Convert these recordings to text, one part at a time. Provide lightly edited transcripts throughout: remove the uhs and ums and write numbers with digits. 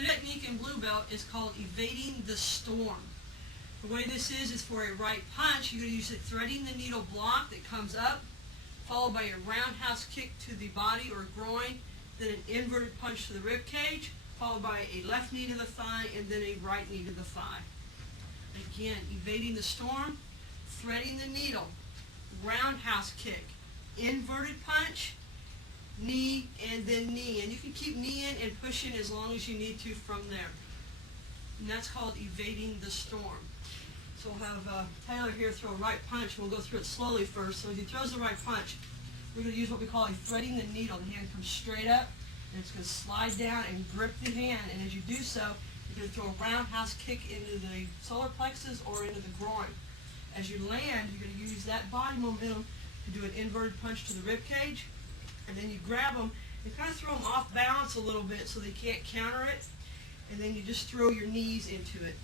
The technique in blue belt is called evading the storm. The way this is for a right punch, you're going to use a threading the needle block that comes up, followed by a roundhouse kick to the body or groin, then an inverted punch to the rib cage, followed by a left knee to the thigh, and then a right knee to the thigh. Again, evading the storm, threading the needle, roundhouse kick, inverted punch, knee, and then knee. And you can keep knee in and push in as long as you need to from there. And that's called evading the storm. So we'll have Taylor here throw a right punch. We'll go through it slowly first. So as he throws the right punch, we're going to use what we call a threading the needle. The hand comes straight up, and it's going to slide down and grip the hand. And as you do so, you're going to throw a roundhouse kick into the solar plexus or into the groin. As you land, you're going to use that body momentum to do an inverted punch to the rib cage. And then you grab them and kind of throw them off balance a little bit so they can't counter it. And then you just throw your knees into it.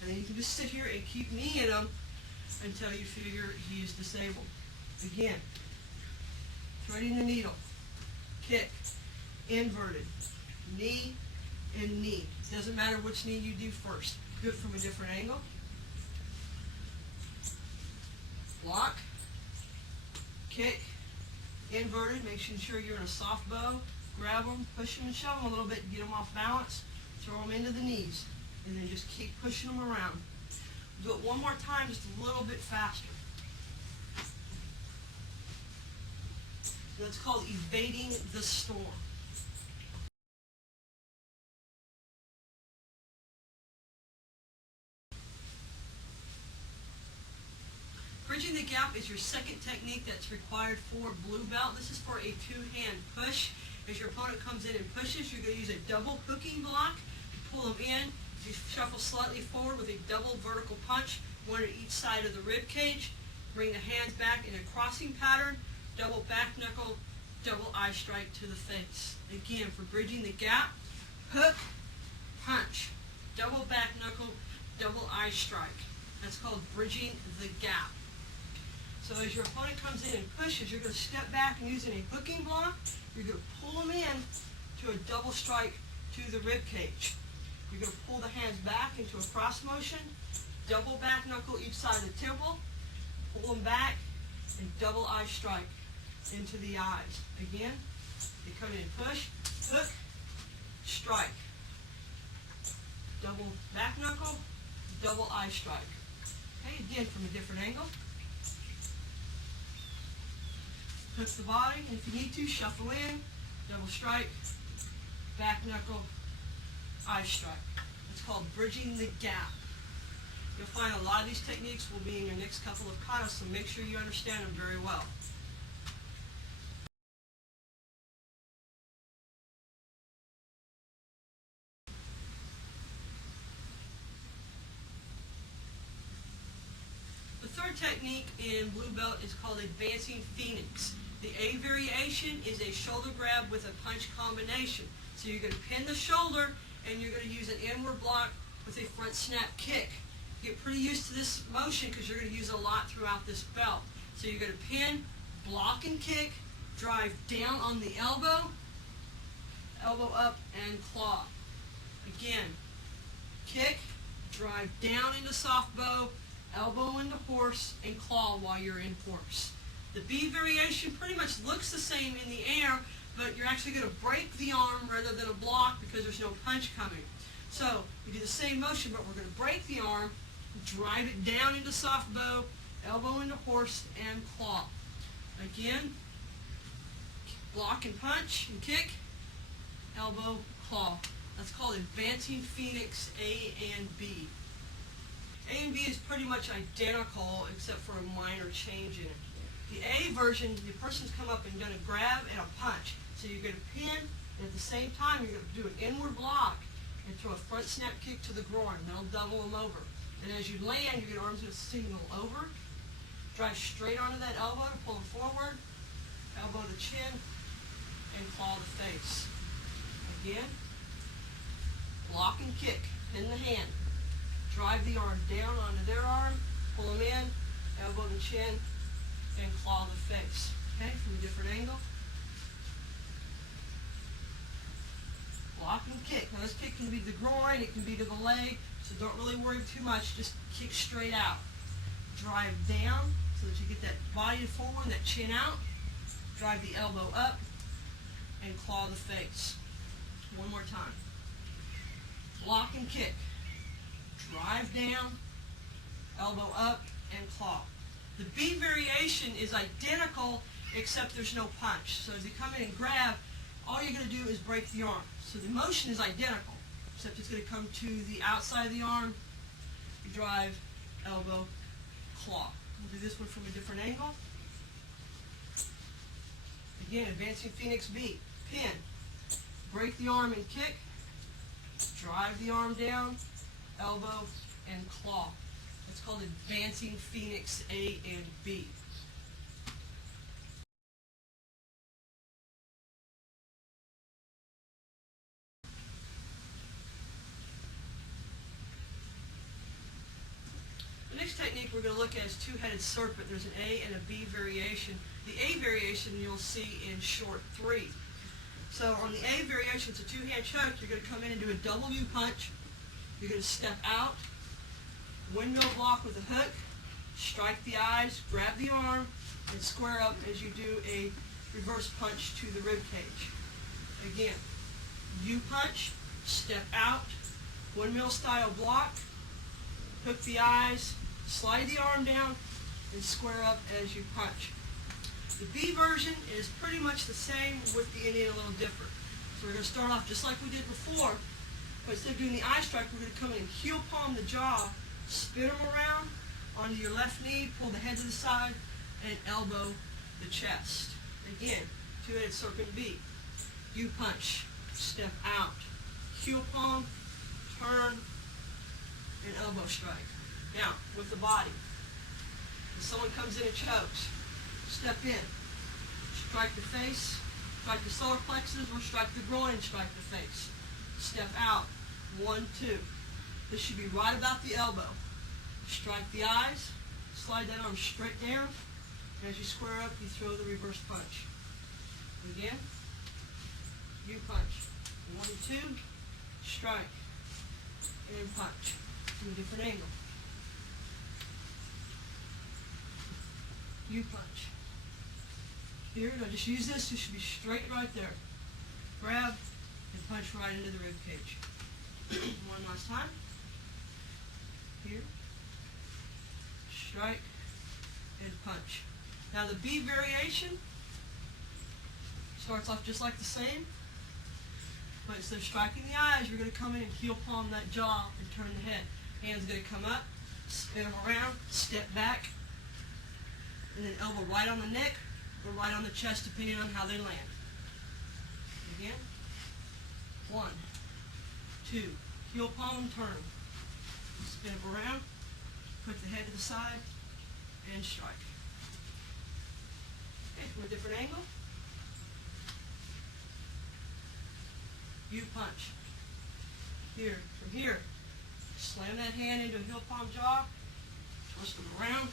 And then you can just sit here and keep kneeing them until you figure he is disabled. Again, threading the needle, kick, inverted, knee, and knee. Doesn't matter which knee you do first. Do it from a different angle. Block, kick, inverted, making sure you're in a soft bow. Grab them, push them and shove them a little bit, get them off balance. Throw them into the knees, and then just keep pushing them around. Do it one more time, just a little bit faster. That's called evading the storm. Bridging the gap is your second technique that's required for blue belt. This is for a two-hand push. As your opponent comes in and pushes, you're going to use a double hooking block to pull them in. You shuffle slightly forward with a double vertical punch, one at each side of the rib cage. Bring the hands back in a crossing pattern, double back knuckle, double eye strike to the face. Again, for bridging the gap, hook, punch, double back knuckle, double eye strike. That's called bridging the gap. So as your opponent comes in and pushes, you're going to step back and using a hooking block, you're going to pull them in to a double strike to the rib cage. You're going to pull the hands back into a cross motion, double back knuckle each side of the temple, pull them back, and double eye strike into the eyes. Again, you come in and push, hook, strike. Double back knuckle, double eye strike. Okay, again from a different angle. Hook the body, and if you need to, shuffle in, double strike, back knuckle, eye strike. It's called bridging the gap. You'll find a lot of these techniques will be in your next couple of katas, so make sure you understand them very well. The third technique in blue belt is called advancing phoenix. The A variation is a shoulder grab with a punch combination. So you're going to pin the shoulder and you're going to use an inward block with a front snap kick. Get pretty used to this motion because you're going to use it a lot throughout this belt. So you're going to pin, block and kick, drive down on the elbow, elbow up and claw. Again, kick, drive down into soft bow, elbow into horse, and claw while you're in horse. The B variation pretty much looks the same in the air, but you're actually going to break the arm rather than a block because there's no punch coming. So we do the same motion, but we're going to break the arm, drive it down into soft bow, elbow into horse, and claw. Again, block and punch and kick, elbow, claw. That's called advancing phoenix A and B. A and B is pretty much identical except for a minor change in it. The A version, the person's come up and done a grab and a punch. So you're going to pin, and at the same time you're going to do an inward block and throw a front snap kick to the groin. That'll double them over. And as you land, you get arms going to signal over. Drive straight onto that elbow to pull them forward. Elbow the chin and claw the face. Again, block and kick. Pin the hand. Drive the arm down onto their arm. Pull them in. Elbow the chin and claw the face. Okay, from a different angle. Block and kick. Now this kick can be to the groin, it can be to the leg, so don't really worry too much, just kick straight out. Drive down so that you get that body forward, that chin out. Drive the elbow up and claw the face. One more time. Block and kick. Drive down, elbow up, and claw. The B variation is identical except there's no punch. So as you come in and grab, all you're going to do is break the arm. So the motion is identical, except it's going to come to the outside of the arm. You drive, elbow, claw. We'll do this one from a different angle. Again, advancing Phoenix B. Pin. Break the arm and kick. Drive the arm down, elbow, and claw. It's called advancing Phoenix A and B. The next technique we're going to look at is two-headed serpent. There's an A and a B variation. The A variation you'll see in short 3. So on the A variation, it's a two-hand choke. You're going to come in and do a double U punch. You're going to step out, windmill block with a hook, strike the eyes, grab the arm, and square up as you do a reverse punch to the rib cage. Again, U punch, step out, windmill style block, hook the eyes, slide the arm down, and square up as you punch. The B version is pretty much the same with the Indian a little different. So we're going to start off just like we did before, but instead of doing the eye strike, we're going to come in and heel palm the jaw, spin them around onto your left knee, pull the head to the side, and elbow the chest. Again, two-headed serpent B. U punch, step out, heel palm, turn, and elbow strike. Now, with the body, if someone comes in and chokes, step in, strike the face, strike the solar plexus, or strike the groin and strike the face. Step out, 1, 2. This should be right about the elbow. Strike the eyes, slide that arm straight down, and as you square up, you throw the reverse punch. Again, U punch, 1, 2, strike, and punch from a different angle. U punch. Here, now just use this. This should be straight right there. Grab and punch right into the rib cage. One last time. Here. Strike and punch. Now the B variation starts off just like the same, but instead of striking the eyes, you're going to come in and heel palm that jaw and turn the head. Hands going to come up, spin them around, step back, and then elbow right on the neck or right on the chest, depending on how they land. Again, 1, 2, heel palm and turn. Spin them around, put the head to the side, and strike. Okay, from a different angle. U punch. Here, from here, slam that hand into a heel palm jaw, twist them around,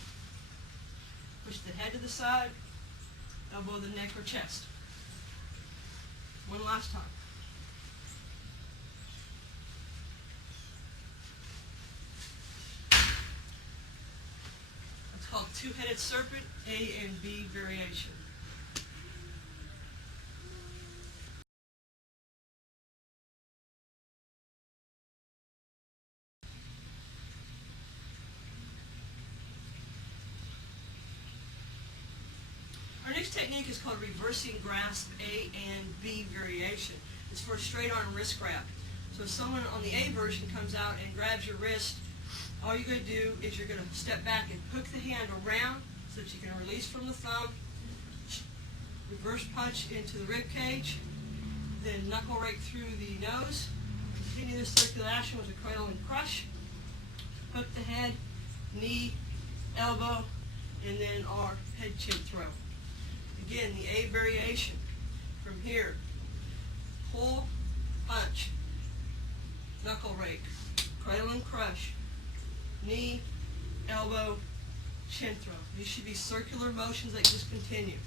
push the head to the side, elbow the neck or chest. One last time. It's called two-headed serpent, A and B variation. Our next technique is called reversing grasp, A and B variation. It's for a straight arm wrist grab. So if someone on the A version comes out and grabs your wrist, all you're going to do is you're going to step back and hook the hand around so that you can release from the thumb, reverse punch into the rib cage, then knuckle rake through the nose, continue this circular action with a cradle and crush, hook the head, knee, elbow, and then our head chin throw. Again, the A variation. From here, pull, punch, knuckle rake, cradle and crush, knee, elbow, chin throw. These should be circular motions that just continue.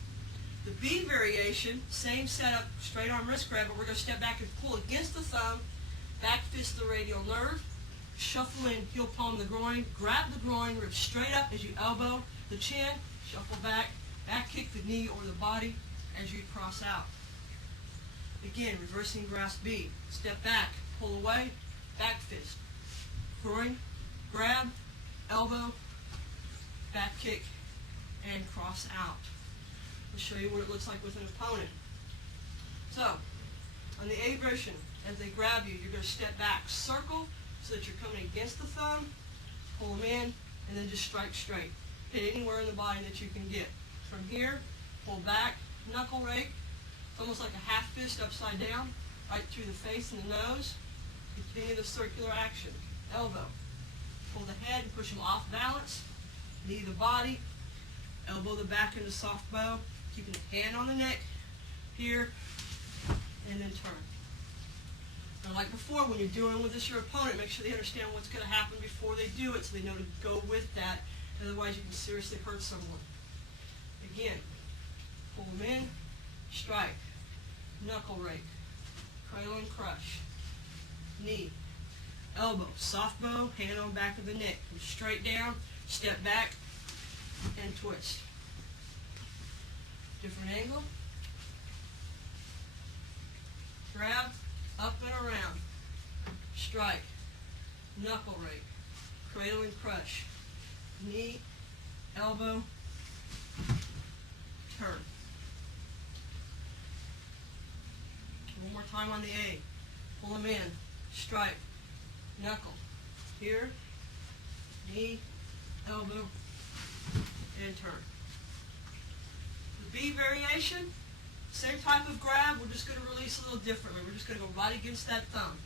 The B variation, same setup, straight arm wrist grab, but we're going to step back and pull against the thumb, back fist the radial nerve, shuffle in, heel palm the groin, grab the groin, rip straight up as you elbow the chin, shuffle back, back kick the knee or the body as you cross out. Again, reversing grasp B. Step back, pull away, back fist, groin, grab, elbow, back kick, and cross out. I'll show you what it looks like with an opponent. So, on the A version, as they grab you, you're going to step back, circle, so that you're coming against the thumb, pull them in, and then just strike straight. Hit anywhere in the body that you can get. From here, pull back, knuckle rake. It's almost like a half fist upside down, right through the face and the nose. Continue the circular action. Elbow. Pull the head and push them off balance. Knee the body. Elbow the back into soft bow. Keeping the hand on the neck here, and then turn. Now, like before, when you're doing with this your opponent, make sure they understand what's going to happen before they do it, so they know to go with that. Otherwise, you can seriously hurt someone. Again, pull them in, strike, knuckle rake, cradle and crush, knee, elbow, soft bow, hand on back of the neck. Come straight down, step back, and twist. Different angle. Grab, up and around. Strike, knuckle rake, cradle and crush, knee, elbow, turn. One more time on the A. Pull them in, strike, knuckle, here, knee, elbow, and turn. The B variation, same type of grab, we're just going to release a little differently. We're just going to go right against that thumb.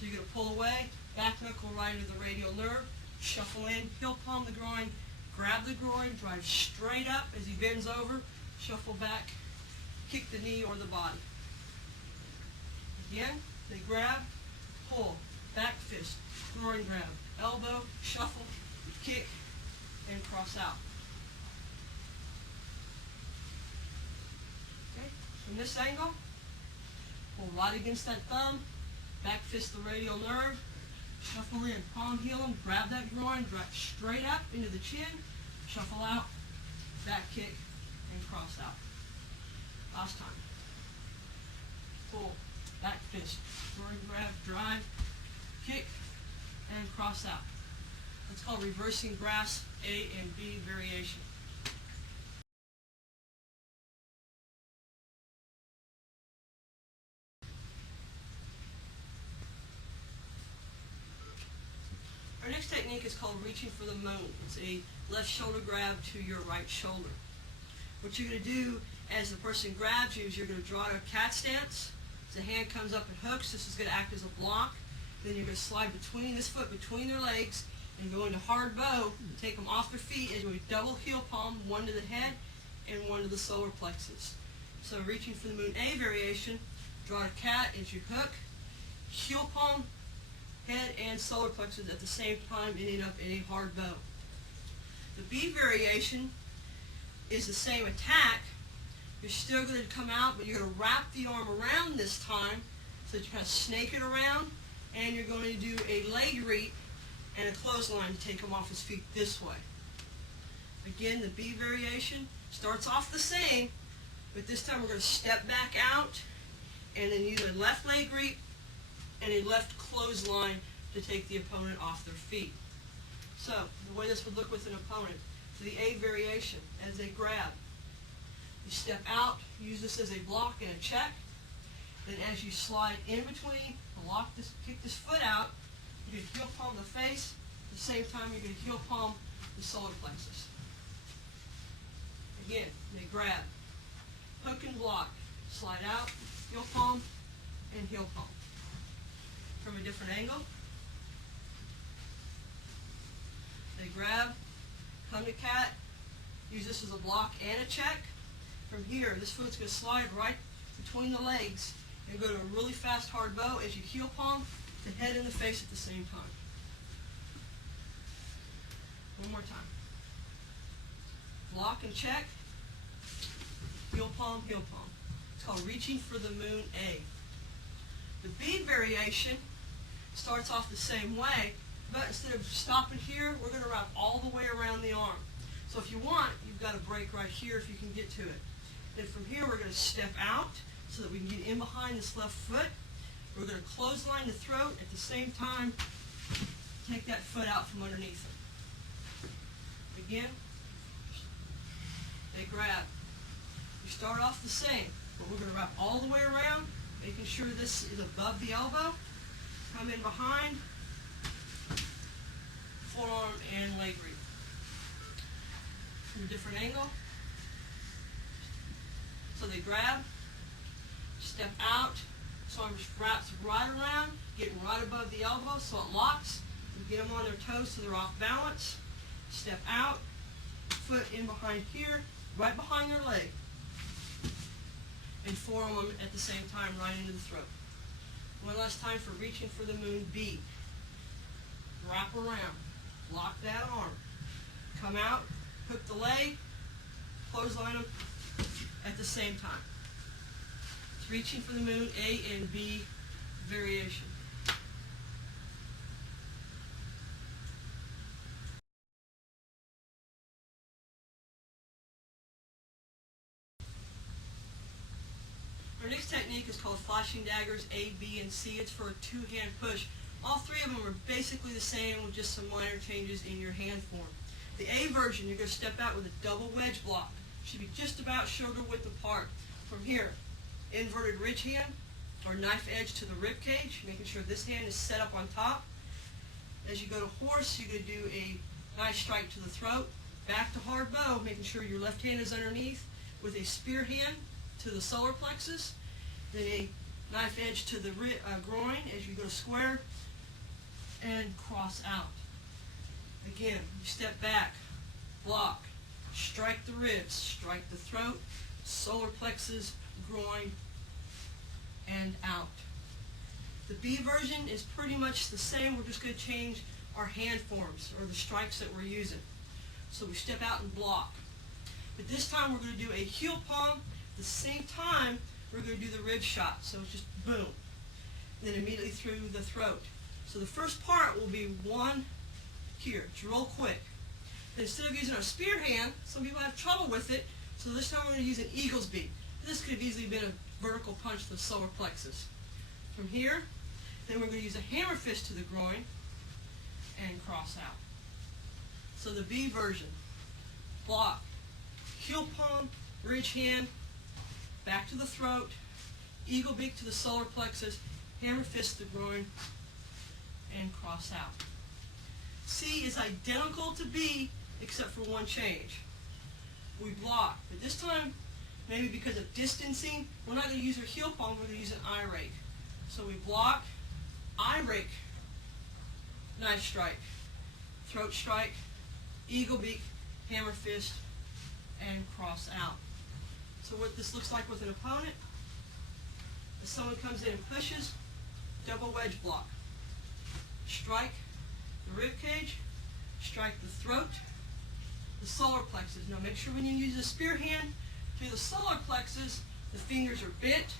So you're going to pull away, back knuckle right into the radial nerve, shuffle in, heel palm the groin, grab the groin, drive straight up as he bends over, shuffle back, kick the knee or the body. Again, they grab, pull, back fist, groin grab, elbow, shuffle, kick, and cross out. Okay, from this angle, pull right against that thumb, back fist the radial nerve, shuffle in, palm heel him, grab that groin, drive straight up into the chin, shuffle out, back kick, and cross out. Last time. Pull, back fist, groin grab, drive, kick, and cross out. That's called reversing grasp A and B variation. Our next technique is called reaching for the moon. It's a left shoulder grab to your right shoulder. What you're going to do as the person grabs you is you're going to draw a cat stance. The hand comes up and hooks. This is going to act as a block. Then you're going to slide between this foot between their legs and go into hard bow. Take them off their feet as we double heel palm, one to the head and one to the solar plexus. So reaching for the moon A variation, draw a cat as you hook, heel palm, head and solar plexus at the same time, ending up in a hard bow. The B variation is the same attack. You're still going to come out, but you're going to wrap the arm around this time so that you kind of snake it around, and you're going to do a leg reap and a clothesline to take him off his feet this way. Again, the B variation starts off the same, but this time we're going to step back out and then use a left leg reap and a left clothesline to take the opponent off their feet. So, the way this would look with an opponent, so the A variation, as they grab, you step out, use this as a block and a check, then as you slide in between, lock this, kick this foot out, you're going to heel palm the face, at the same time you're going to heel palm the solar plexus. Again, they grab, hook and block, slide out, heel palm, and heel palm. From a different angle, they grab, come to cat, use this as a block and a check. From here, this foot's going to slide right between the legs and go to a really fast hard bow as you heel palm the head and the face at the same time. One more time. Block and check. heel palm, heel palm. It's called reaching for the moon A. The B variation starts off the same way, but instead of stopping here, we're going to wrap all the way around the arm. So if you want, you've got a break right here if you can get to it. Then from here, we're going to step out so that we can get in behind this left foot. We're going to clothesline the throat at the same time. Take that foot out from underneath it. Again, they grab. You start off the same, but we're going to wrap all the way around, making sure this is above the elbow. Come in behind, forearm and leg reach. From a different angle. So they grab, step out, so it wraps right around, getting right above the elbow so it locks. We get them on their toes so they're off balance. Step out, foot in behind here, right behind their leg. And forearm them at the same time right into the throat. One last time for reaching for the moon B. Wrap around, lock that arm. Come out, hook the leg, clothesline them at the same time. It's reaching for the moon A and B variation. Our next technique is called flashing daggers A, B, and C. It's for a two-hand push. All three of them are basically the same with just some minor changes in your hand form. The A version, you're going to step out with a double wedge block. Should be just about shoulder width apart. From here, inverted ridge hand or knife edge to the rib cage, making sure this hand is set up on top. As you go to horse, you're going to do a nice strike to the throat. Back to hard bow, making sure your left hand is underneath with a spear hand to the solar plexus. Then a knife edge to the groin as you go to square and cross out. Again, you step back, block, strike the ribs, strike the throat, solar plexus, groin, and out. The B version is pretty much the same. We're just going to change our hand forms or the strikes that we're using. So we step out and block. But this time we're going to do a heel palm. At the same time, we're going to do the rib shot. So it's just boom. Then immediately through the throat. So the first part will be one here. It's real quick. Then instead of using our spear hand, some people have trouble with it. So this time we're going to use an eagle's beak. This could have easily been a vertical punch to the solar plexus. From here, then we're going to use a hammer fist to the groin and cross out. So the B version, block, heel palm, ridge hand, back to the throat, eagle beak to the solar plexus, hammer fist to the groin, and cross out. C is identical to B except for one change. We block, but this time, maybe because of distancing, we're not going to use our heel palm, we're going to use an eye rake. So we block, eye rake, knife strike, throat strike, eagle beak, hammer fist, and cross out. So what this looks like with an opponent, if someone comes in and pushes, double wedge block. Strike the rib cage, strike the throat, the solar plexus. Now make sure when you use a spear hand to the solar plexus, the fingers are bent,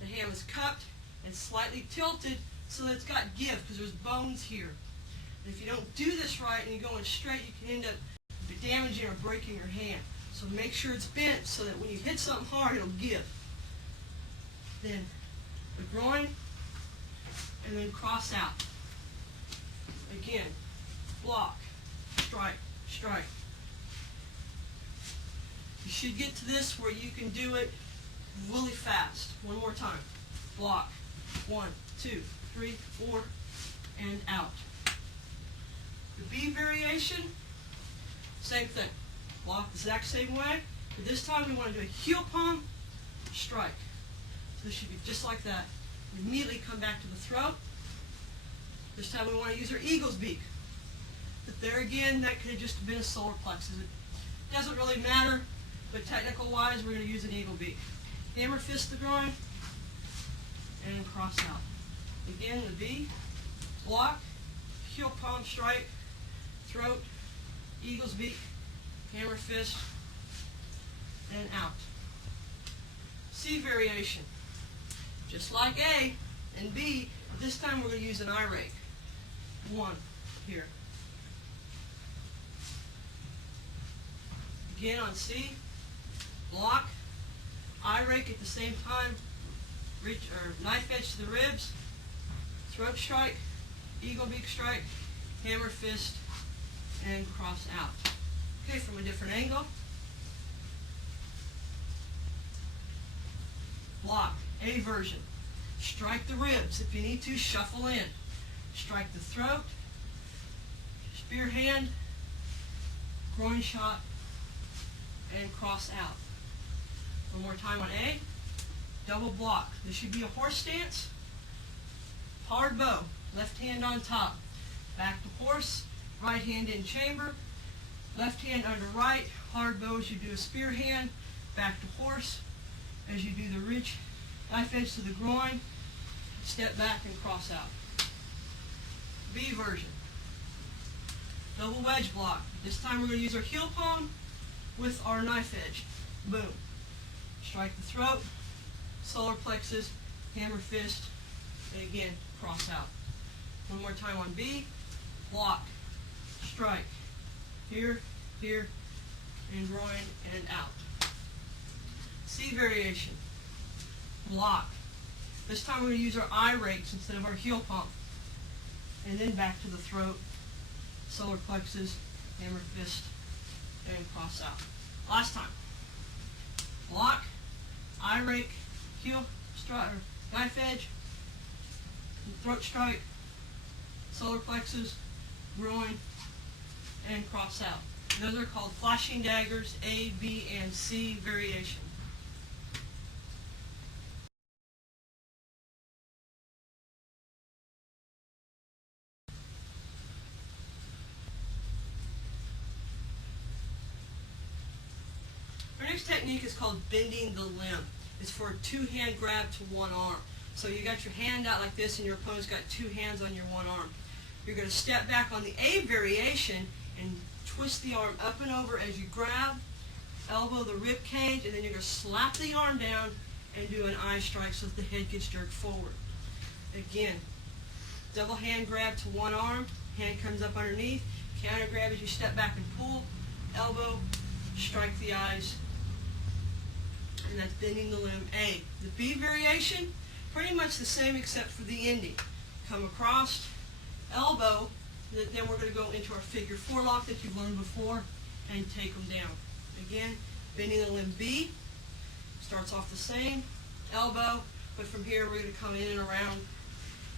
the hand is cupped and slightly tilted so that it's got give because there's bones here. And if you don't do this right and you're going straight, you can end up damaging or breaking your hand. So make sure it's bent so that when you hit something hard, it'll give. Then the groin, and then cross out. Again, block, strike, strike. You should get to this where you can do it really fast. One more time. Block. 1, 2, 3, 4, and out. The B variation, same thing. Block the exact same way, but this time we want to do a heel palm, strike. So this should be just like that. We immediately come back to the throat. This time we want to use our eagle's beak. But there again, that could have just been a solar plexus. It doesn't really matter, but technical wise, we're going to use an eagle beak. Hammer fist the groin, and cross out. Again, the B, block, heel palm strike, throat, eagle's beak, hammer fist, and out. C variation. Just like A and B, but this time we're going to use an eye rake. 1 here. Again on C, block, eye rake at the same time, reach or knife edge to the ribs, throat strike, eagle beak strike, hammer fist, and cross out. Okay, from a different angle. Block, A version. Strike the ribs. If you need to, shuffle in. Strike the throat, spear hand, groin shot, and cross out. One more time on A. Double block. This should be a horse stance. Hard bow. Left hand on top. Back to horse. Right hand in chamber. Left hand under right. Hard bow as you do a spear hand. Back to horse. As you do the reach, knife edge to the groin. Step back and cross out. B version. Double wedge block. This time we're going to use our heel palm with our knife edge. Boom. Strike the throat, solar plexus, hammer fist, and again, cross out. One more time on B. Block, strike, here, here, and groin, and out. C variation. Block. This time we're going to use our eye rakes instead of our heel palm. And then back to the throat, solar plexus, hammer fist, and cross out. Last time. Block, eye rake, heel strike, knife edge, throat strike, solar plexus, groin, and cross out. Those are called flashing daggers, A, B, and C variation. Our next technique is called bending the limb. It's for a two-hand grab to one arm. So you got your hand out like this and your opponent's got two hands on your one arm. You're going to step back on the A variation and twist the arm up and over as you grab, elbow the rib cage, and then you're going to slap the arm down and do an eye strike so that the head gets jerked forward. Again, double hand grab to one arm, hand comes up underneath, counter grab as you step back and pull, elbow, strike the eyes, and that's bending the limb A. The B variation, pretty much the same except for the ending. Come across, elbow, then we're going to go into our figure 4 lock that you've learned before and take them down. Again, bending the limb B, starts off the same, elbow, but from here we're going to come in and around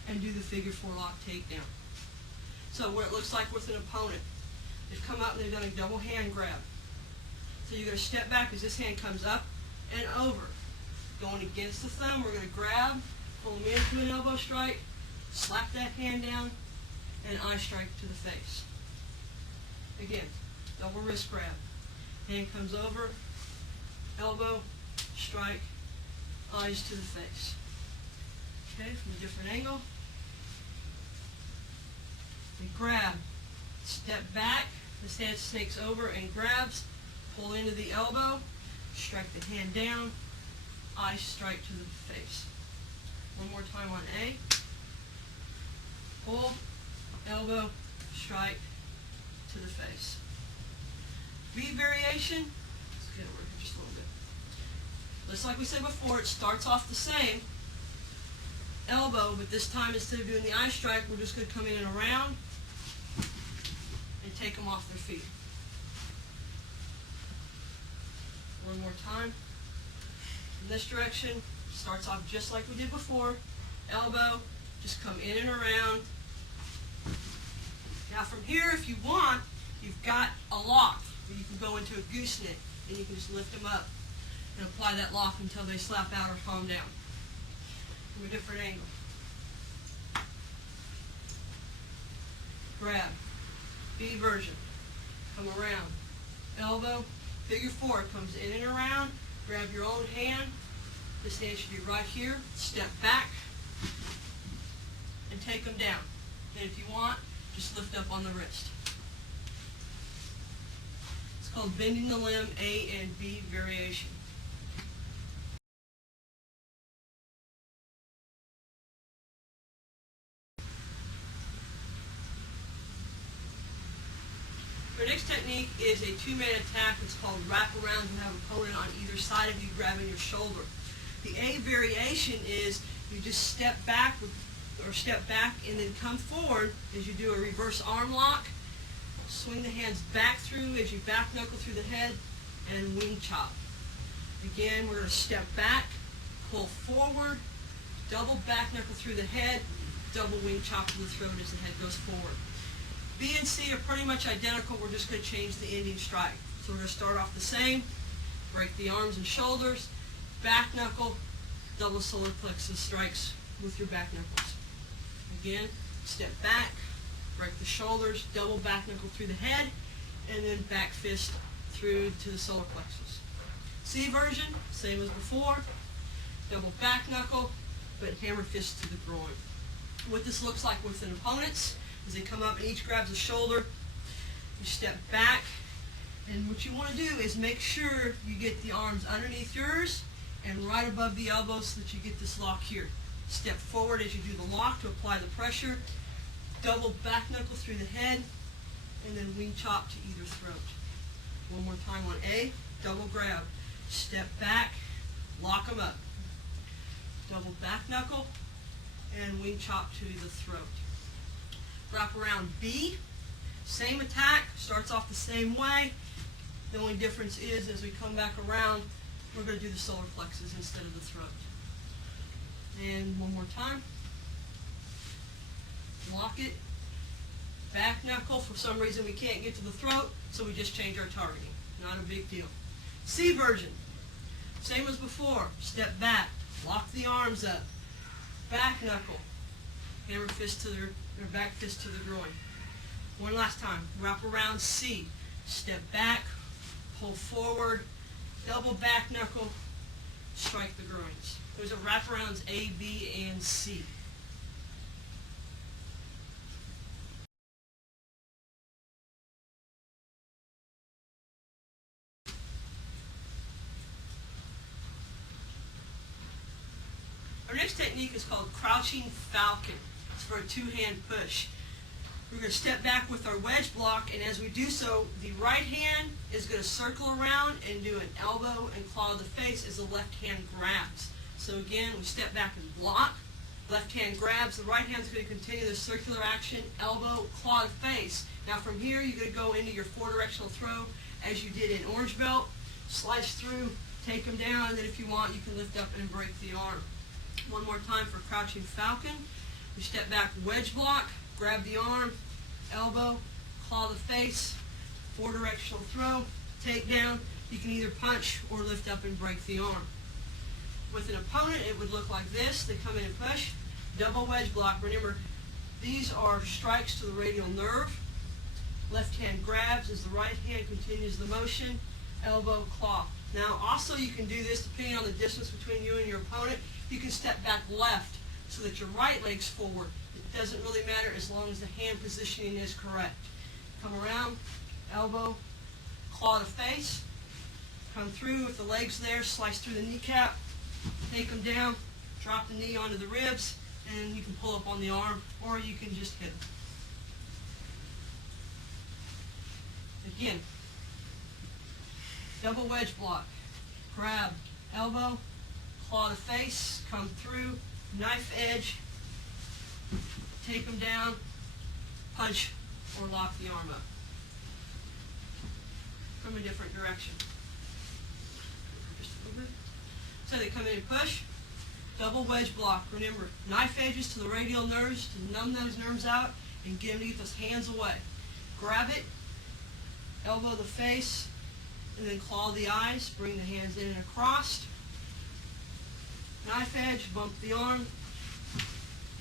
and do the figure 4 lock takedown. So what it looks like with an opponent, they've come out and they've done a double hand grab. So you're going to step back as this hand comes up and over. Going against the thumb, we're going to grab, pull them into an elbow strike, slap that hand down, and eye strike to the face. Again, double wrist grab. Hand comes over, elbow, strike, eyes to the face. Okay, from a different angle. We grab, step back, this hand snakes over and grabs, pull into the elbow, strike the hand down, eye strike to the face. One more time on A. Pull, elbow, strike to the face. B variation, let's get over here just a little bit. Just like we said before, it starts off the same. Elbow, but this time instead of doing the eye strike, we're just going to come in and around and take them off their feet. One more time. In this direction, starts off just like we did before. Elbow, just come in and around. Now from here, if you want, you've got a lock. You can go into a gooseneck, and you can just lift them up and apply that lock until they slap out or calm down. From a different angle. Grab. B version. Come around. Elbow. Figure 4 comes in and around. Grab your own hand. This hand should be right here. Step back and take them down. And if you want, just lift up on the wrist. It's called bending the limb A and B variation. Our next technique is a two-man attack. It's called wraparound. You have an opponent on either side of you grabbing your shoulder. The A variation is you just step back and then come forward as you do a reverse arm lock. Swing the hands back through as you back knuckle through the head and wing chop. Again, we're going to step back, pull forward, double back knuckle through the head, double wing chop to the throat as the head goes forward. B and C are pretty much identical. We're just going to change the ending strike. So we're going to start off the same, break the arms and shoulders, back knuckle, double solar plexus strikes with your back knuckles. Again, step back, break the shoulders, double back knuckle through the head, and then back fist through to the solar plexus. C version, same as before, double back knuckle, but hammer fist to the groin. What this looks like with an opponent's is they come up and each grabs a shoulder, you step back, and what you want to do is make sure you get the arms underneath yours and right above the elbows so that you get this lock here. Step forward as you do the lock to apply the pressure, double back knuckle through the head, and then wing chop to either throat. One more time on A, double grab, step back, lock them up, double back knuckle, and wing chop to the throat. Wrap around B, same attack, starts off the same way. The only difference is as we come back around, we're going to do the solar plexus instead of the throat. And one more time. Lock it, back knuckle. For some reason we can't get to the throat, so we just change our targeting. Not a big deal. C version, same as before. Step back, lock the arms up, back knuckle, hammer fist to their back fist to the groin. One last time. Wrap around C. Step back, pull forward, double back knuckle, strike the groins. Those are wraparounds A, B, and C. Our next technique is called crouching falcon. It's for a two-hand push. We're going to step back with our wedge block, and as we do so, the right hand is going to circle around and do an elbow and claw to the face as the left hand grabs. So again, we step back and block. Left hand grabs. The right hand is going to continue the circular action, elbow, claw to face. Now from here, you're going to go into your four-directional throw as you did in orange belt. Slice through, take them down, and then if you want, you can lift up and break the arm. One more time for crouching falcon. We step back, wedge block, grab the arm, elbow, claw the face, four-directional throw, take down. You can either punch or lift up and break the arm. With an opponent, it would look like this. They come in and push, double wedge block. Remember, these are strikes to the radial nerve. Left hand grabs as the right hand continues the motion, elbow, claw. Now, also you can do this depending on the distance between you and your opponent. You can step back left so that your right leg's forward. It doesn't really matter as long as the hand positioning is correct. Come around, elbow, claw the face, come through with the legs there, slice through the kneecap, take them down, drop the knee onto the ribs, and you can pull up on the arm, or you can just hit them. Again, double wedge block, grab, elbow, claw the face, come through, knife edge, take them down, punch, or lock the arm up from a different direction. Just a little bit. So they come in and push, double wedge block. Remember, knife edges to the radial nerves to numb those nerves out and get them to get those hands away. Grab it, elbow the face, and then claw the eyes, bring the hands in and across. Knife edge, bump the arm,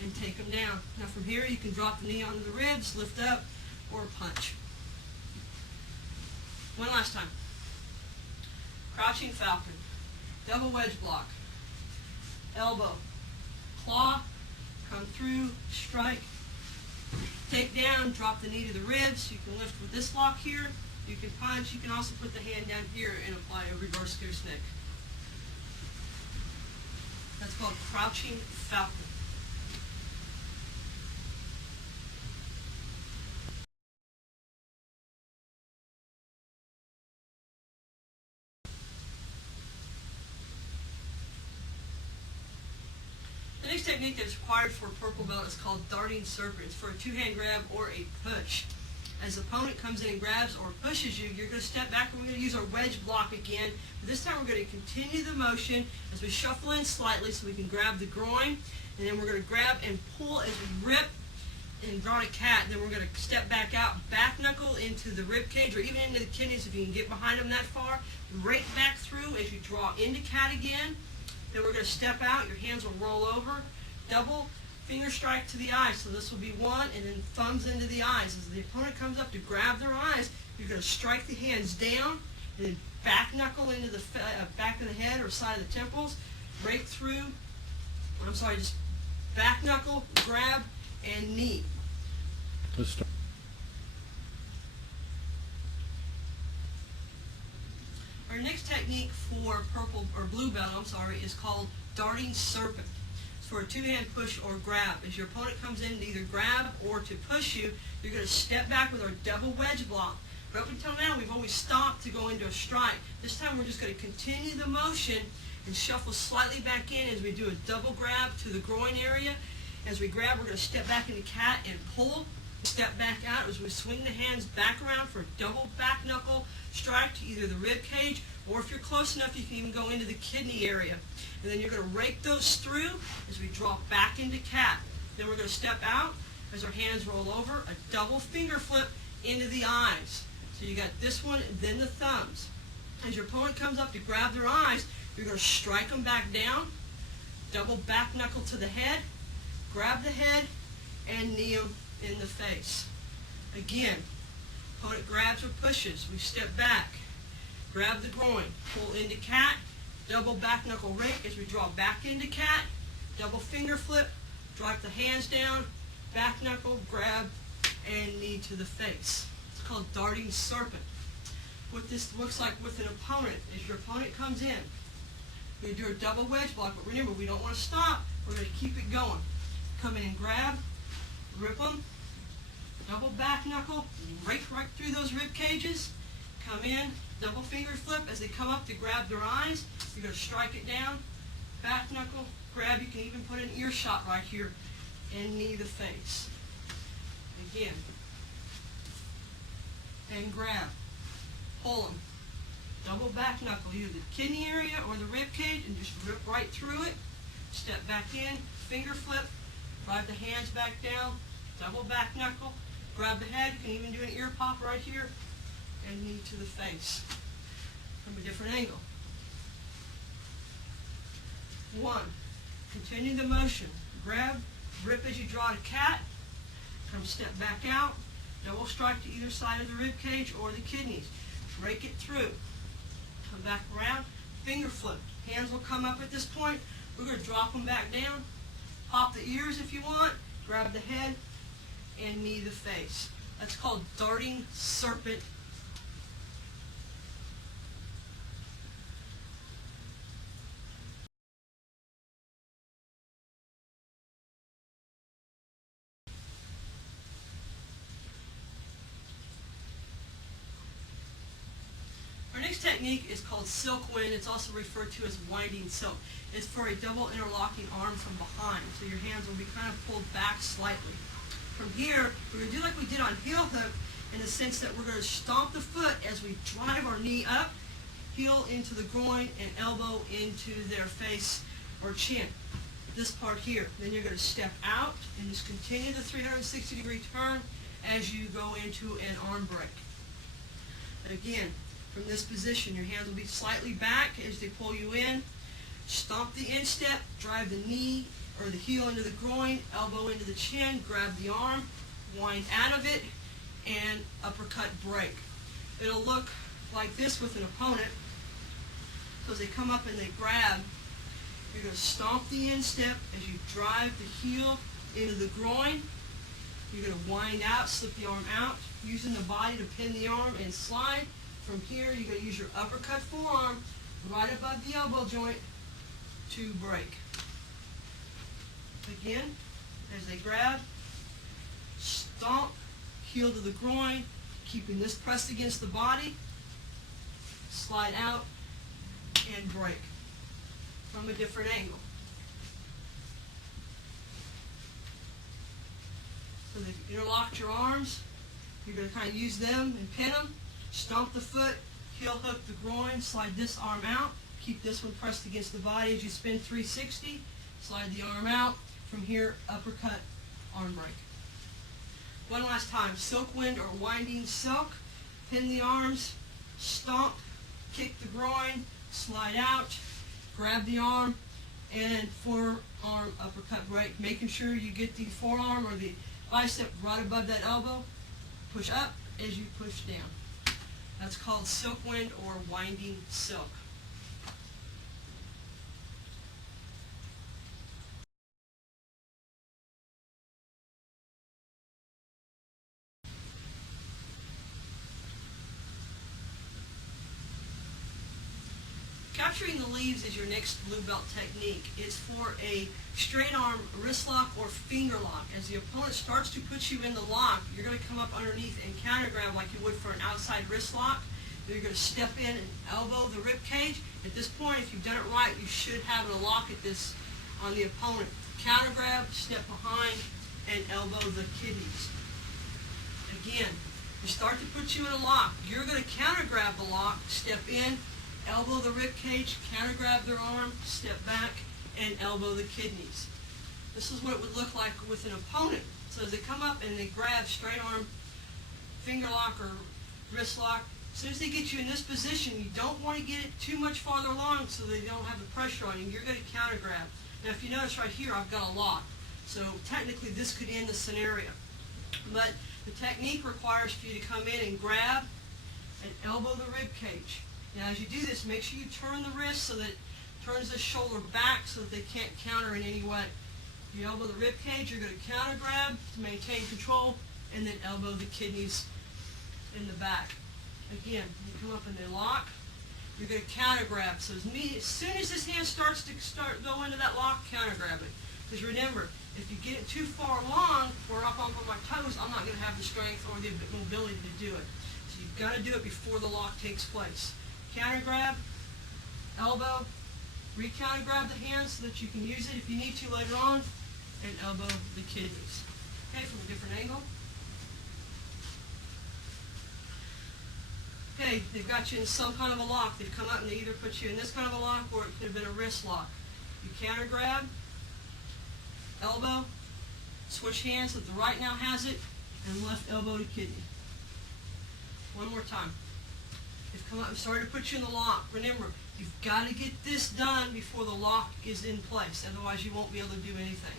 and take them down. Now from here you can drop the knee onto the ribs, lift up, or punch. One last time. Crouching falcon, double wedge block, elbow, claw, come through, strike, take down, drop the knee to the ribs. You can lift with this lock here. You can punch. You can also put the hand down here and apply a reverse gooseneck. That's called crouching falcon. next technique that's required for a purple belt is called darting serpent. It's for a two-hand grab or a push. As the opponent comes in and grabs or pushes you, you're going to step back and we're going to use our wedge block again. But this time we're going to continue the motion as we shuffle in slightly so we can grab the groin. And then we're going to grab and pull as we rip and draw a cat. Then we're going to step back out, back knuckle into the rib cage or even into the kidneys if you can get behind them that far. Right back through as you draw into cat again. Then we're going to step out, your hands will roll over, double finger strike to the eyes. So this will be one, and then thumbs into the eyes. As the opponent comes up to grab their eyes, you're going to strike the hands down, and then back knuckle into the back of the head or side of the temples, right through, just back knuckle, grab, and knee. Let's start. Our next technique for purple or blue belt, is called darting serpent. It's for a two-hand push or grab. As your opponent comes in to either grab or to push you, you're going to step back with our double wedge block. But up until now, we've always stopped to go into a strike. This time, we're just going to continue the motion and shuffle slightly back in as we do a double grab to the groin area. As we grab, we're going to step back into cat and pull. Step back out as we swing the hands back around for a double back knuckle strike to either the rib cage, or if you're close enough, you can even go into the kidney area. And then you're going to rake those through as we drop back into cat. Then we're going to step out as our hands roll over, a double finger flip into the eyes. So you got this one and then the thumbs. As your opponent comes up to grab their eyes, you're going to strike them back down, double back knuckle to the head, grab the head, and knee them in the face. Again, opponent grabs or pushes, we step back, grab the groin, pull into cat, double back knuckle rake as we draw back into cat, double finger flip, drop the hands down, back knuckle, grab, and knee to the face. It's called darting serpent. What this looks like with an opponent is your opponent comes in, we do a double wedge block, but remember, we don't want to stop, we're going to keep it going. Come in and grab, rip them, double back knuckle, right through those rib cages, come in, double finger flip as they come up to grab their eyes, you're going to strike it down, back knuckle, grab, you can even put an earshot right here, and knee the face. Again, and grab, pull them, double back knuckle, either the kidney area or the rib cage, and just rip right through it, step back in, finger flip, drive the hands back down, double back knuckle, grab the head, you can even do an ear pop right here, and knee to the face from a different angle. One, continue the motion. Grab, rip as you draw a cat, come step back out, double strike to either side of the rib cage or the kidneys. Rake it through. Come back around, finger flip. Hands will come up at this point. We're going to drop them back down. Pop the ears if you want, grab the head, and knee the face. That's called darting serpent. Our next technique is called silk wind. It's also referred to as winding silk. It's for a double interlocking arm from behind. So your hands will be kind of pulled back slightly. From here, we're going to do like we did on heel hook in the sense that we're going to stomp the foot as we drive our knee up, heel into the groin, and elbow into their face or chin. This part here. Then you're going to step out and just continue the 360-degree turn as you go into an arm break. Again, from this position, your hands will be slightly back as they pull you in. Stomp the instep, drive the knee or the heel into the groin, elbow into the chin, grab the arm, wind out of it, and uppercut break. It'll look like this with an opponent. So as they come up and they grab, you're going to stomp the instep as you drive the heel into the groin. You're going to wind out, slip the arm out, using the body to pin the arm and slide. From here, you're going to use your uppercut forearm right above the elbow joint to break. Again, as they grab, stomp, heel to the groin, keeping this pressed against the body, slide out, and break from a different angle. So they've interlocked your arms. You're going to kind of use them and pin them. Stomp the foot, heel hook the groin, slide this arm out. Keep this one pressed against the body as you spin 360. Slide the arm out. From here, uppercut, arm break. One last time, silk wind or winding silk. Pin the arms, stomp, kick the groin, slide out, grab the arm, and forearm uppercut break. Making sure you get the forearm or the bicep right above that elbow. Push up as you push down. That's called silk wind or winding silk. Capturing the leaves is your next blue belt technique. It's for a straight arm wrist lock or finger lock. As the opponent starts to put you in the lock, you're going to come up underneath and counter grab like you would for an outside wrist lock. Then you're going to step in and elbow the rib cage. At this point, if you've done it right, you should have a lock at this on the opponent. Counter grab, step behind, and elbow the kidneys. Again, you start to put you in a lock. You're going to counter grab the lock, step in, elbow the rib cage, counter grab their arm, step back, and elbow the kidneys. This is what it would look like with an opponent. So as they come up and they grab straight arm, finger lock, or wrist lock, as soon as they get you in this position, you don't want to get it too much farther along so they don't have the pressure on you. You're going to counter grab. Now if you notice right here, I've got a lock. So technically this could end the scenario. But the technique requires for you to come in and grab and elbow the rib cage. Now as you do this, make sure you turn the wrist so that it turns the shoulder back so that they can't counter in any way. You elbow the rib cage, you're going to counter grab to maintain control, and then elbow the kidneys in the back. Again, you come up and they lock, you're going to counter grab. So as soon as this hand starts to go into that lock, counter grab it. Because remember, if you get it too far along or up on my toes, I'm not going to have the strength or the mobility to do it. So you've got to do it before the lock takes place. Counter grab, elbow, re-counter grab the hand so that you can use it if you need to later on, and elbow the kidneys. Okay, from a different angle. Okay, they've got you in some kind of a lock. They've come up and they either put you in this kind of a lock or it could have been a wrist lock. You counter grab, elbow, switch hands so that the right now has it, and left elbow to kidney. One more time. They've come up and started to put you in the lock. Remember, you've got to get this done before the lock is in place. Otherwise, you won't be able to do anything.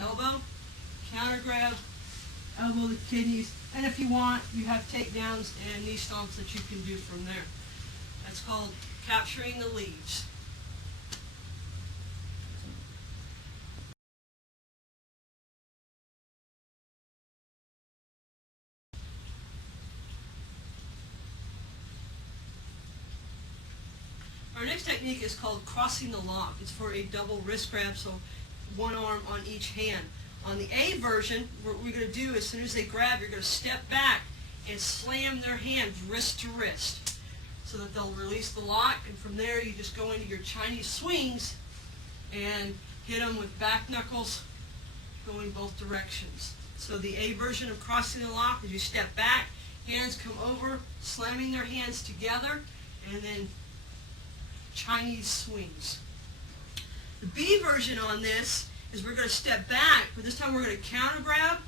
Elbow, counter grab, elbow the kidneys, and if you want, you have takedowns and knee stomps that you can do from there. That's called capturing the leaves. Our next technique is called crossing the lock. It's for a double wrist grab, so one arm on each hand. On the A version, what we're going to do, as soon as they grab, you're going to step back and slam their hands wrist to wrist so that they'll release the lock, and from there you just go into your Chinese swings and hit them with back knuckles going both directions. So the A version of crossing the lock is you step back, hands come over, slamming their hands together, and then Chinese swings. The B version on this is we're going to step back, but this time we're going to counter grab,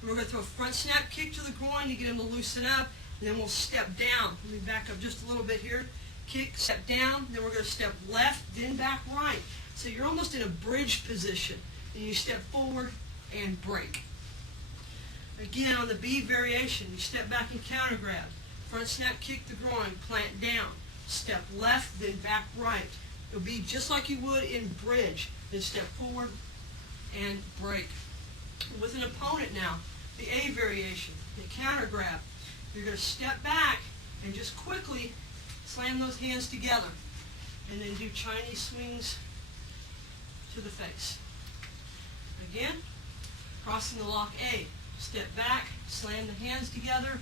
and we're going to throw a front snap kick to the groin to get them to loosen up, and then we'll step down. Let me back up just a little bit here. Kick, step down, then we're going to step left, then back right. So you're almost in a bridge position, and you step forward and break. Again, on the B variation, you step back and counter grab. Front snap kick the groin, plant down. Step left, then back right. It'll be just like you would in bridge. Then step forward and break. With an opponent now, the A variation, the counter grab. You're going to step back and just quickly slam those hands together and then do Chinese swings to the face. Again, crossing the lock A. Step back, slam the hands together,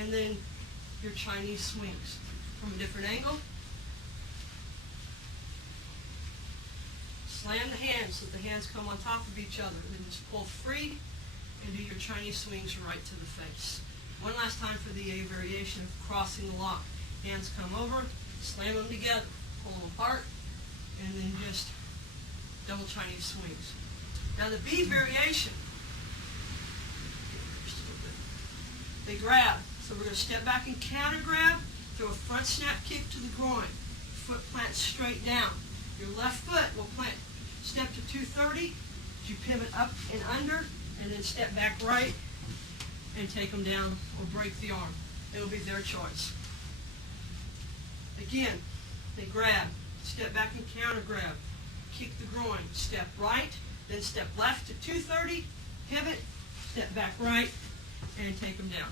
and then your Chinese swings. From a different angle. Slam the hands so that the hands come on top of each other. Then just pull free and do your Chinese swings right to the face. One last time for the A variation of crossing the lock. Hands come over, slam them together, pull them apart, and then just double Chinese swings. Now the B variation, they grab. So we're going to step back and counter grab, throw a front snap kick to the groin. Foot plants straight down. Your left foot will plant, step to 230, you pivot up and under, and then step back right and take them down or break the arm. It will be their choice. Again, they grab, step back and counter grab, kick the groin, step right, then step left to 230, pivot, step back right, and take them down.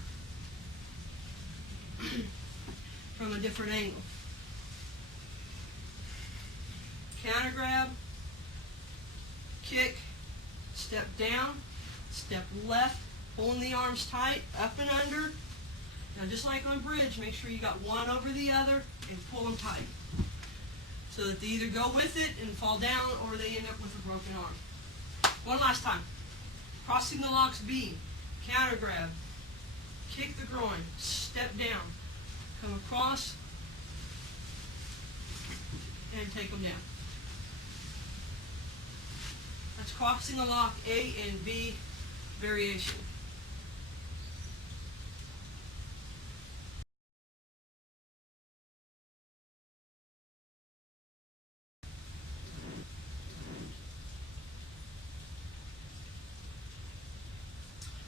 From a different angle. Counter grab, kick, step down, step left, pulling the arms tight, up and under. Now just like on bridge, make sure you got one over the other and pull them tight. So that they either go with it and fall down or they end up with a broken arm. One last time. Crossing the locks B, counter grab, kick the groin, step down, come across, and take them down. That's crossing the lock A and B variation.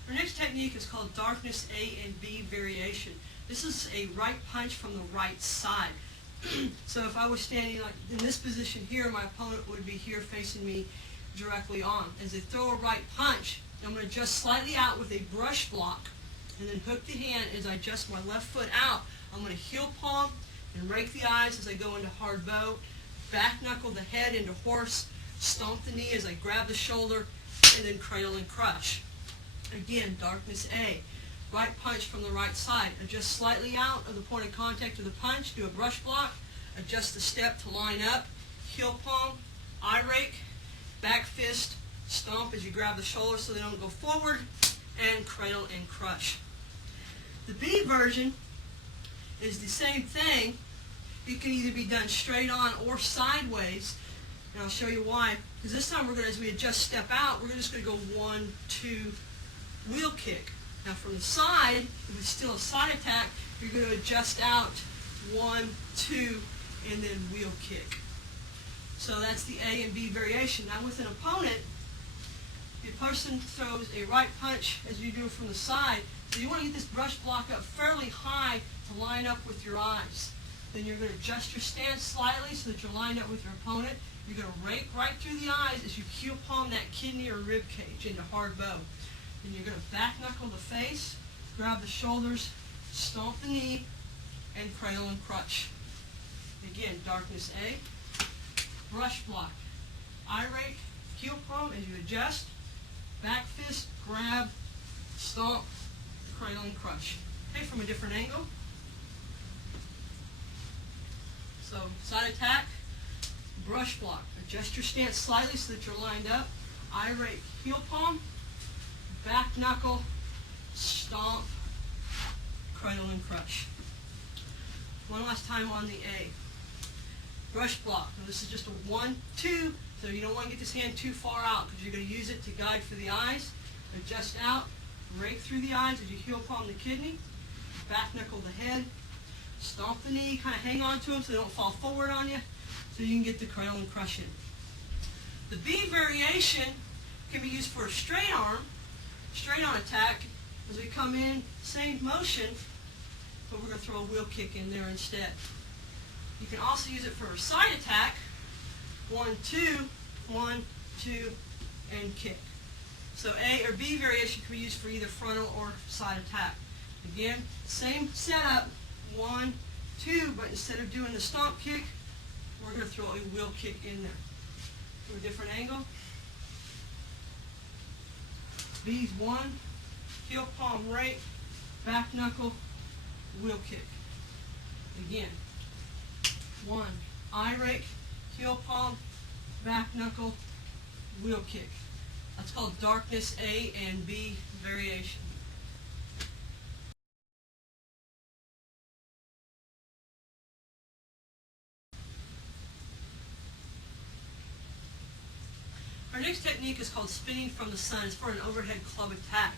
Our next technique is called darkness A and B variation. This is a right punch from the right side. So if I was standing like in this position here, my opponent would be here facing me directly on. As they throw a right punch, I'm going to adjust slightly out with a brush block and then hook the hand as I adjust my left foot out. I'm going to heel palm and rake the eyes as I go into hard bow, back knuckle the head into horse, stomp the knee as I grab the shoulder, and then cradle and crush. Again, darkness A. Right punch from the right side. Adjust slightly out of the point of contact of the punch. Do a brush block. Adjust the step to line up. Heel palm, eye rake, back fist, stomp as you grab the shoulder so they don't go forward, and cradle and crush. The B version is the same thing. It can either be done straight on or sideways. And I'll show you why. Because this time we're going to, as we adjust step out, we're just going to go 1, 2, wheel kick. Now from the side, if it's still a side attack, you're going to adjust out 1, 2, and then wheel kick. So that's the A and B variation. Now with an opponent, the person throws a right punch as you do it from the side. So you want to get this brush block up fairly high to line up with your eyes. Then you're going to adjust your stance slightly so that you're lined up with your opponent. You're going to rake right through the eyes as you heel palm that kidney or rib cage into hard bow. Then you're going to back knuckle the face, grab the shoulders, stomp the knee, and cradle and crutch. Again, darkness A, brush block, eye rake, heel palm as you adjust, back fist, grab, stomp, cradle and crutch. Okay, from a different angle. So side attack, brush block. Adjust your stance slightly so that you're lined up. Eye rake, heel palm, back knuckle, stomp, cradle and crush. One last time on the A. Brush block. Now this is just a 1, 2, so you don't want to get this hand too far out because you're going to use it to guide for the eyes. Adjust out, rake through the eyes as you heel palm the kidney, back knuckle the head, stomp the knee, kind of hang on to them so they don't fall forward on you, so you can get the cradle and crush in. The B variation can be used for a straight arm, straight on attack. As we come in, same motion, but we're going to throw a wheel kick in there instead. You can also use it for a side attack, 1, 2, 1, 2, and kick. So A or B variation can be used for either frontal or side attack. Again, same setup, 1, 2, but instead of doing the stomp kick, we're going to throw a wheel kick in there. From a different angle. B's 1, heel palm rake, back knuckle, wheel kick. Again, 1, eye rake, heel palm, back knuckle, wheel kick. That's called darkness A and B variation. Our next technique is called spinning from the sun. It's for an overhead club attack.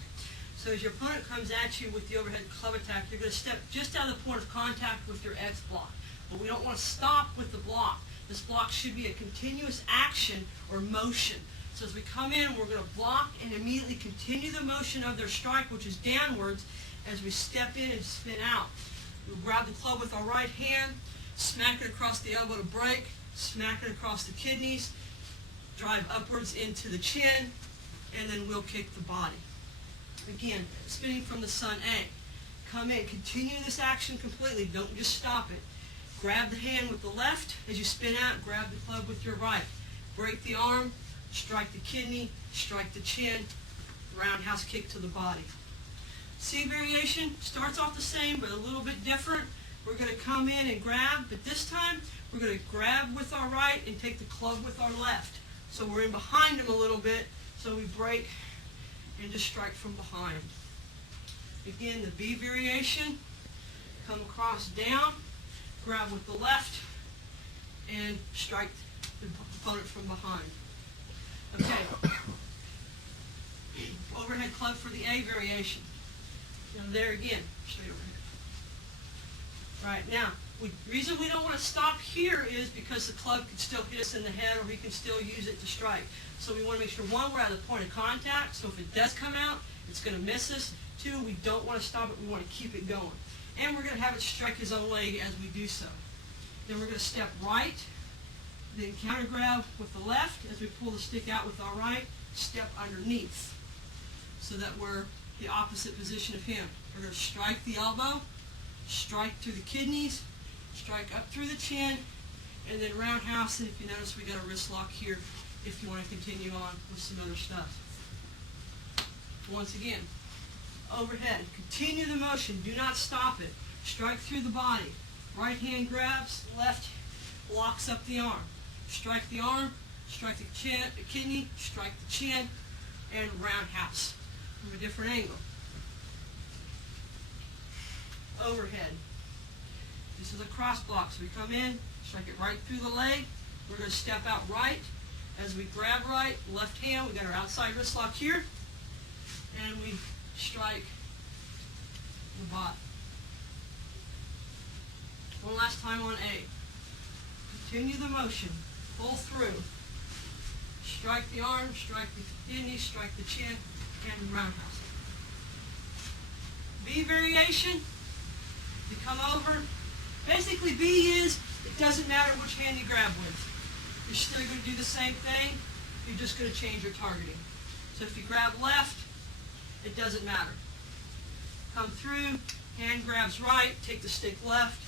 So as your opponent comes at you with the overhead club attack, you're going to step just out of the point of contact with your X block. But we don't want to stop with the block. This block should be a continuous action or motion. So as we come in, we're going to block and immediately continue the motion of their strike, which is downwards, as we step in and spin out. We'll grab the club with our right hand, smack it across the elbow to break, smack it across the kidneys, drive upwards into the chin, and then we'll kick the body. Again, spinning from the sun A. Come in, continue this action completely. Don't just stop it. Grab the hand with the left. As you spin out, grab the club with your right. Break the arm, strike the kidney, strike the chin, roundhouse kick to the body. C variation starts off the same, but a little bit different. We're going to come in and grab, but this time we're going to grab with our right and take the club with our left. So we're in behind them a little bit, so we break and just strike from behind. Again, the B variation, come across down, grab with the left, and strike the opponent from behind. Okay. Overhead club for the A variation. Now there again, straight overhead. Right, now, the reason we don't want to stop here is because the club can still hit us in the head, or we can still use it to strike. So we want to make sure, one, we're at the point of contact, so if it does come out, it's going to miss us. Two, we don't want to stop it, we want to keep it going. And we're going to have it strike his own leg as we do so. Then we're going to step right, then counter grab with the left as we pull the stick out with our right, step underneath, so that we're the opposite position of him. We're going to strike the elbow, strike through the kidneys, strike up through the chin, and then roundhouse. And if you notice, we got a wrist lock here if you want to continue on with some other stuff. Once again, overhead. Continue the motion. Do not stop it. Strike through the body. Right hand grabs, left locks up the arm. Strike the arm, strike the chin, the kidney, strike the chin, and roundhouse from a different angle. Overhead. This is a cross block, so we come in, strike it right through the leg. We're going to step out right. As we grab right, left hand, we got our outside wrist lock here, and we strike the bot. One last time on A. Continue the motion, pull through. Strike the arm, strike the kidney, strike the chin, and roundhouse. B variation. You come over. Basically, B is, it doesn't matter which hand you grab with. You're still going to do the same thing. You're just going to change your targeting. So if you grab left, it doesn't matter. Come through, hand grabs right, take the stick left,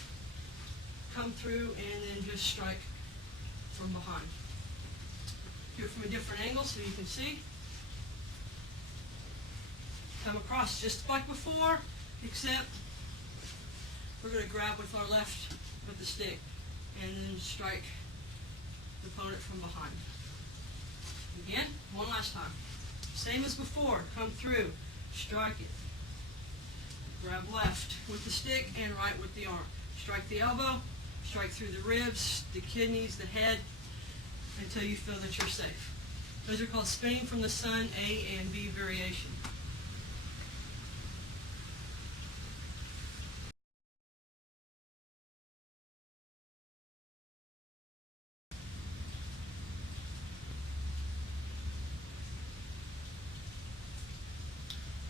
come through, and then just strike from behind. Do it from a different angle so you can see. Come across just like before, except we're going to grab with our left with the stick and then strike the opponent from behind. Again, one last time. Same as before. Come through, strike it. Grab left with the stick and right with the arm. Strike the elbow, strike through the ribs, the kidneys, the head, until you feel that you're safe. Those are called spinning from the sun, A and B variation.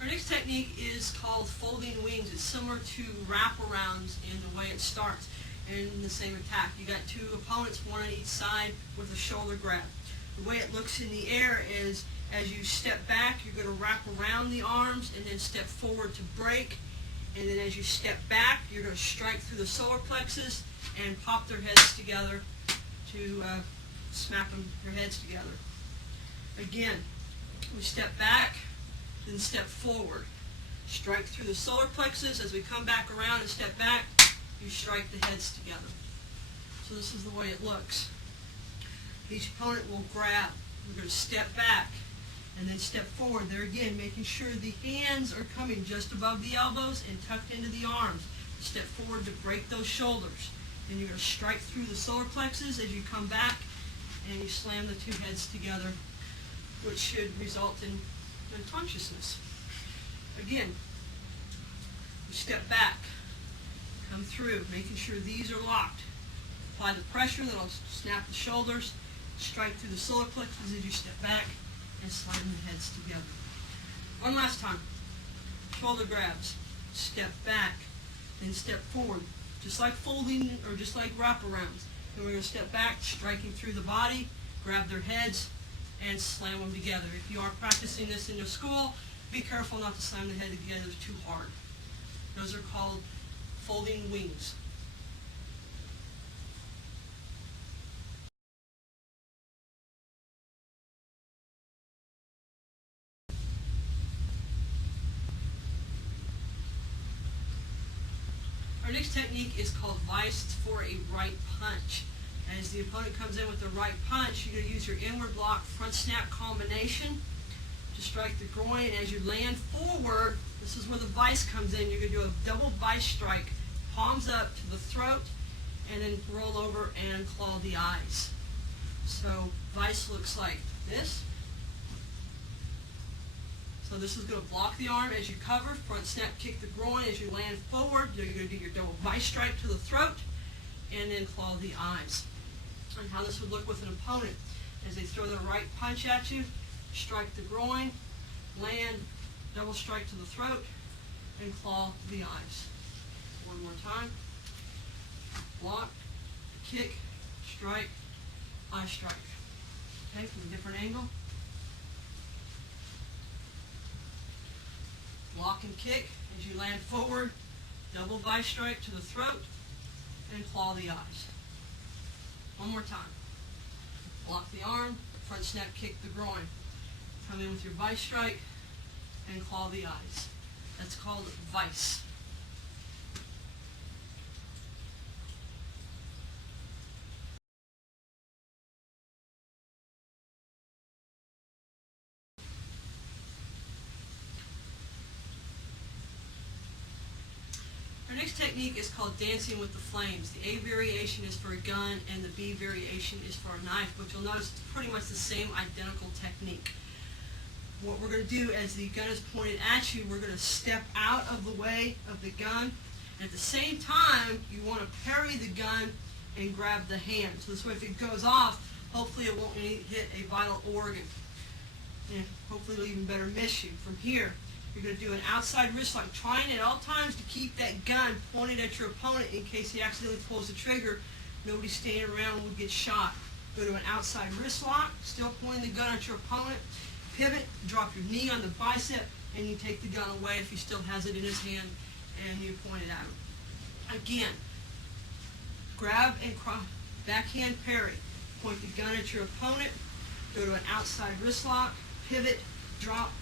Our next technique is called folding wings. It's similar to wraparounds in the way it starts in the same attack. You got two opponents, one on each side with a shoulder grab. The way it looks in the air is as you step back, you're going to wrap around the arms and then step forward to break. And then as you step back, you're going to strike through the solar plexus and pop their heads together to smack their heads together. Again, we step back, then step forward. Strike through the solar plexus. As we come back around and step back, you strike the heads together. So this is the way it looks. Each opponent will grab. We're going to step back, And then step forward. There again, making sure the hands are coming just above the elbows and tucked into the arms. Step forward to break those shoulders. And you're going to strike through the solar plexus as you come back, and you slam the two heads together, which should result in unconsciousness. Again, you step back, come through, making sure these are locked. Apply the pressure that'll snap the shoulders, strike through the solar plexus as you step back, and slam the heads together. One last time. Shoulder grabs. Step back, then step forward. Just like folding or just like wraparounds. And we're going to step back, striking through the body, grab their heads, and slam them together. If you are practicing this in your school, be careful not to slam the head together too hard. Those are called folding wings. Our next technique is called vice. It's for a right punch. As the opponent comes in with the right punch, you're going to use your inward block front snap combination to strike the groin. And as you land forward, this is where the vice comes in. You're going to do a double vice strike, palms up to the throat, and then roll over and claw the eyes. So vice looks like this. So this is going to block the arm as you cover, front snap, kick the groin as you land forward. You're going to do your double vice strike to the throat, and then claw the eyes. And how this would look with an opponent. As they throw their right punch at you, strike the groin, land, double strike to the throat, and claw the eyes. One more time. Block, kick, strike, eye strike. Okay, from a different angle. Block and kick as you land forward, double vice strike to the throat, and claw the eyes. One more time. Block the arm, front snap, kick the groin. Come in with your vice strike and claw the eyes. That's called vice. Our next technique is called dancing with the flames. The A variation is for a gun and the B variation is for a knife, but you'll notice it's pretty much the same identical technique. What we're going to do as the gun is pointed at you, we're going to step out of the way of the gun. And at the same time, you want to parry the gun and grab the hand. So this way if it goes off, hopefully it won't hit a vital organ. And hopefully it'll even better miss you. From here, you're going to do an outside wrist lock, trying at all times to keep that gun pointed at your opponent in case he accidentally pulls the trigger. Nobody standing around will get shot. Go to an outside wrist lock, still pointing the gun at your opponent. Pivot, drop your knee on the bicep, and you take the gun away if he still has it in his hand, and you point it at him. Again, grab and backhand parry. Point the gun at your opponent, go to an outside wrist lock, pivot, drop,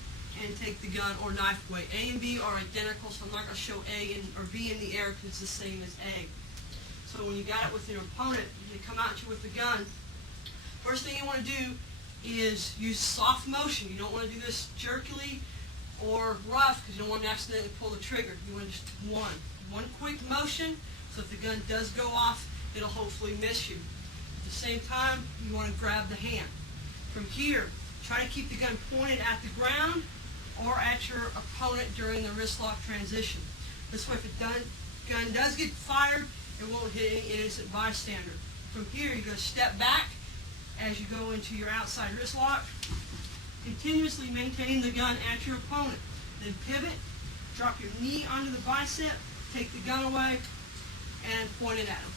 and take the gun or knife away. A and B are identical, so I'm not going to show A or B in the air because it's the same as A. So when you got it with your opponent, they come at you with the gun, first thing you want to do is use soft motion. You don't want to do this jerkily or rough because you don't want to accidentally pull the trigger. You want just one quick motion, so if the gun does go off, it'll hopefully miss you. At the same time, you want to grab the hand. From here, try to keep the gun pointed at the ground or at your opponent during the wrist lock transition. This way, if the gun does get fired, it won't hit any innocent bystander. From here, you're going to step back as you go into your outside wrist lock, continuously maintain the gun at your opponent. Then pivot, drop your knee onto the bicep, take the gun away, and point it at him.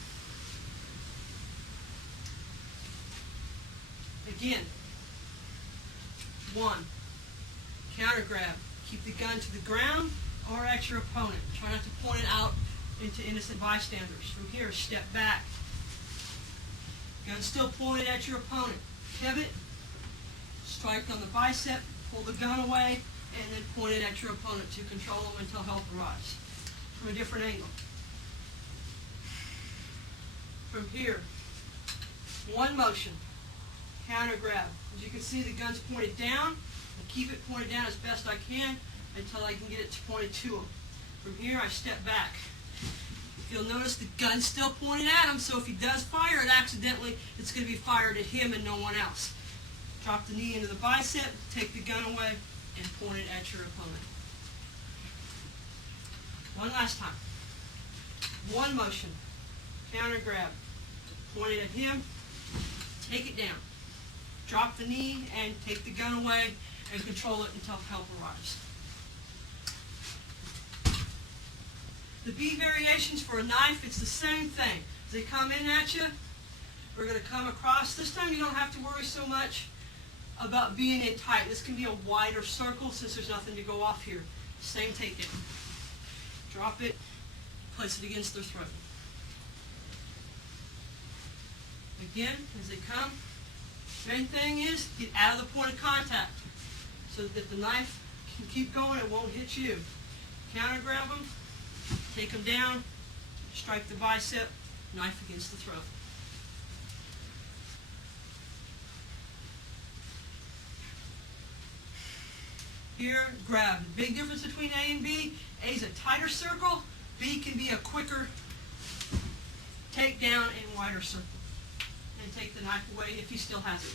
Again, one, counter grab. Keep the gun to the ground or at your opponent. Try not to point it out into innocent bystanders. From here, step back. Gun still pointed at your opponent. Pivot, strike on the bicep, pull the gun away, and then point it at your opponent to control them until help arrives. From a different angle. From here, one motion, counter grab. As you can see, the gun's pointed down. I keep it pointed down as best I can until I can get it pointed to him. From here, I step back. If you'll notice, the gun's still pointed at him, so if he does fire it accidentally, it's going to be fired at him and no one else. Drop the knee into the bicep, take the gun away, and point it at your opponent. One last time. One motion. Counter grab. Point it at him. Take it down. Drop the knee and take the gun away and control it until help arrives. The B variations for a knife, it's the same thing. As they come in at you, we're going to come across. This time you don't have to worry so much about being in tight. This can be a wider circle since there's nothing to go off here. Same takedown. Drop it, place it against their throat. Again, as they come, main thing is get out of the point of contact so that if the knife can keep going, it won't hit you. Counter grab them, take them down, strike the bicep, knife against the throat. Here, grab. The big difference between A and B, A is a tighter circle, B can be a quicker takedown and wider circle. And take the knife away if he still has it.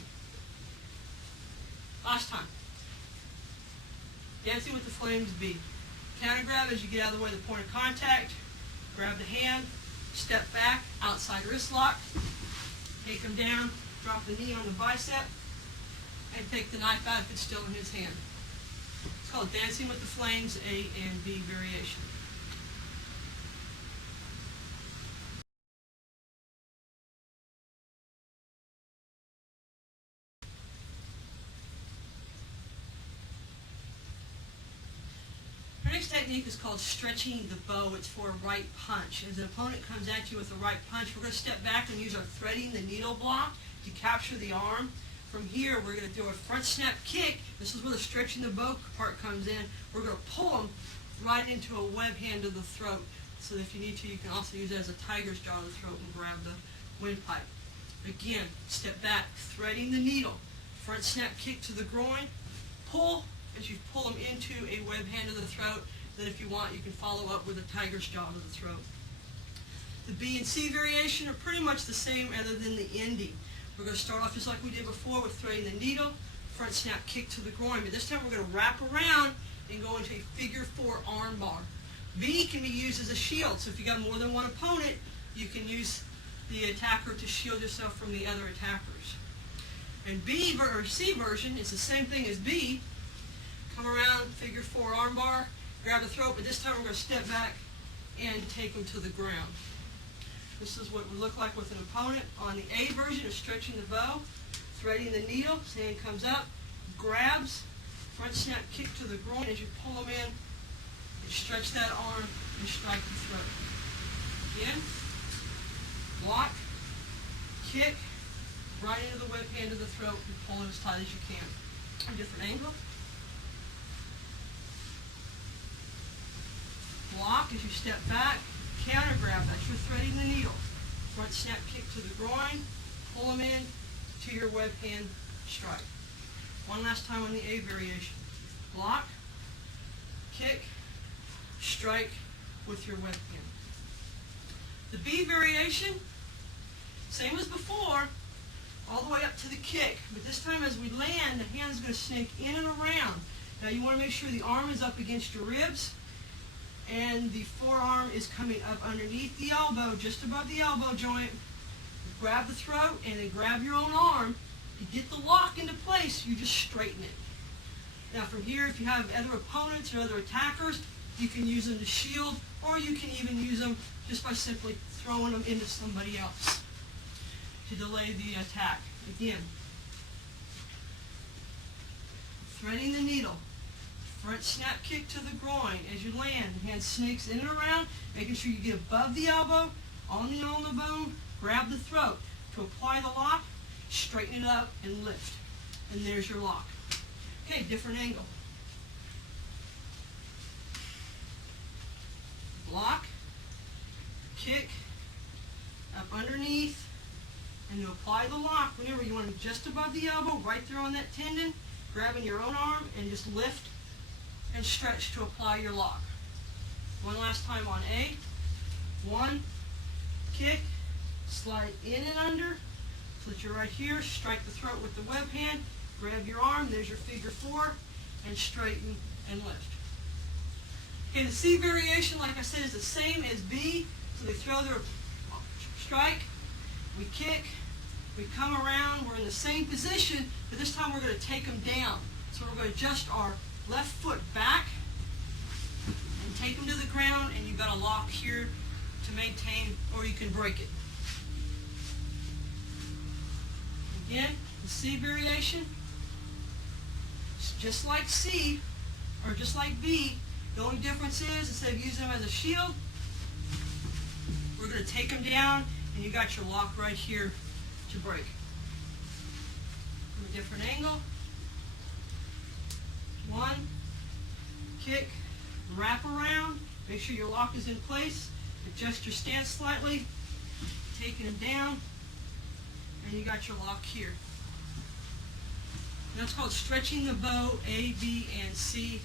Last time. Dancing with the Flames B. Counter grab as you get out of the way of the point of contact. Grab the hand, step back, outside wrist lock. Take him down, drop the knee on the bicep, and take the knife out if it's still in his hand. It's called Dancing with the Flames A and B variation. Our next technique is called stretching the bow. It's for a right punch. As an opponent comes at you with a right punch, we're going to step back and use our threading the needle block to capture the arm. From here, we're going to do a front snap kick. This is where the stretching the bow part comes in. We're going to pull them right into a web hand to the throat. So if you need to, you can also use it as a tiger's jaw to the throat and grab the windpipe. Again, step back, threading the needle. Front snap kick to the groin. Pull as you pull them into a web hand to the throat. Then if you want, you can follow up with a tiger's jaw to the throat. The B and C variation are pretty much the same other than the ending. We're going to start off just like we did before with threading the needle, front snap kick to the groin. But this time we're going to wrap around and go into a figure 4 arm bar. B can be used as a shield. So if you got more than one opponent, you can use the attacker to shield yourself from the other attackers. And B or C version is the same thing as B. Come around, figure 4 arm bar, grab the throat, but this time we're going to step back and take them to the ground. This is what it would look like with an opponent. On the A version of stretching the bow, threading the needle, hand comes up, grabs, front snap kick to the groin as you pull them in, and stretch that arm and strike the throat. Again, block, kick, right into the whip hand to the throat and pull it as tight as you can. A different angle. Block as you step back, counter grab, that's your threading the needle. Front snap kick to the groin, pull them in to your web hand strike. One last time on the A variation. Block, kick, strike with your web hand. The B variation, same as before, all the way up to the kick. But this time as we land, the hand's going to snake in and around. Now you want to make sure the arm is up against your ribs and the forearm is coming up underneath the elbow, just above the elbow joint. Grab the throat and then grab your own arm. To get the lock into place, you just straighten it. Now from here, if you have other opponents or other attackers, you can use them to shield, or you can even use them just by simply throwing them into somebody else to delay the attack. Again, threading the needle, front snap kick to the groin. As you land, the hand snakes in and around, making sure you get above the elbow, on the ulnar bone, grab the throat. To apply the lock, straighten it up and lift. And there's your lock. Okay, different angle. Block, kick, up underneath, and to apply the lock, remember you want it just above the elbow, right there on that tendon, grabbing your own arm and just lift and stretch to apply your lock. One last time on A. 1, kick, slide in and under, put your right here, strike the throat with the web hand, grab your arm, there's your figure 4, and straighten and lift. Okay, the C variation, like I said, is the same as B. So they throw their strike, we kick, we come around, we're in the same position, but this time we're going to take them down. So we're going to adjust our left foot back and take them to the ground, and you've got a lock here to maintain, or you can break it. Again, the C variation, it's just like C, or just like B. The only difference is, instead of using them as a shield, we're going to take them down, and you got your lock right here to break. From a different angle. 1, kick, wrap around, make sure your lock is in place, adjust your stance slightly, taking them down, and you got your lock here. And that's called stretching the bow, A, B, and C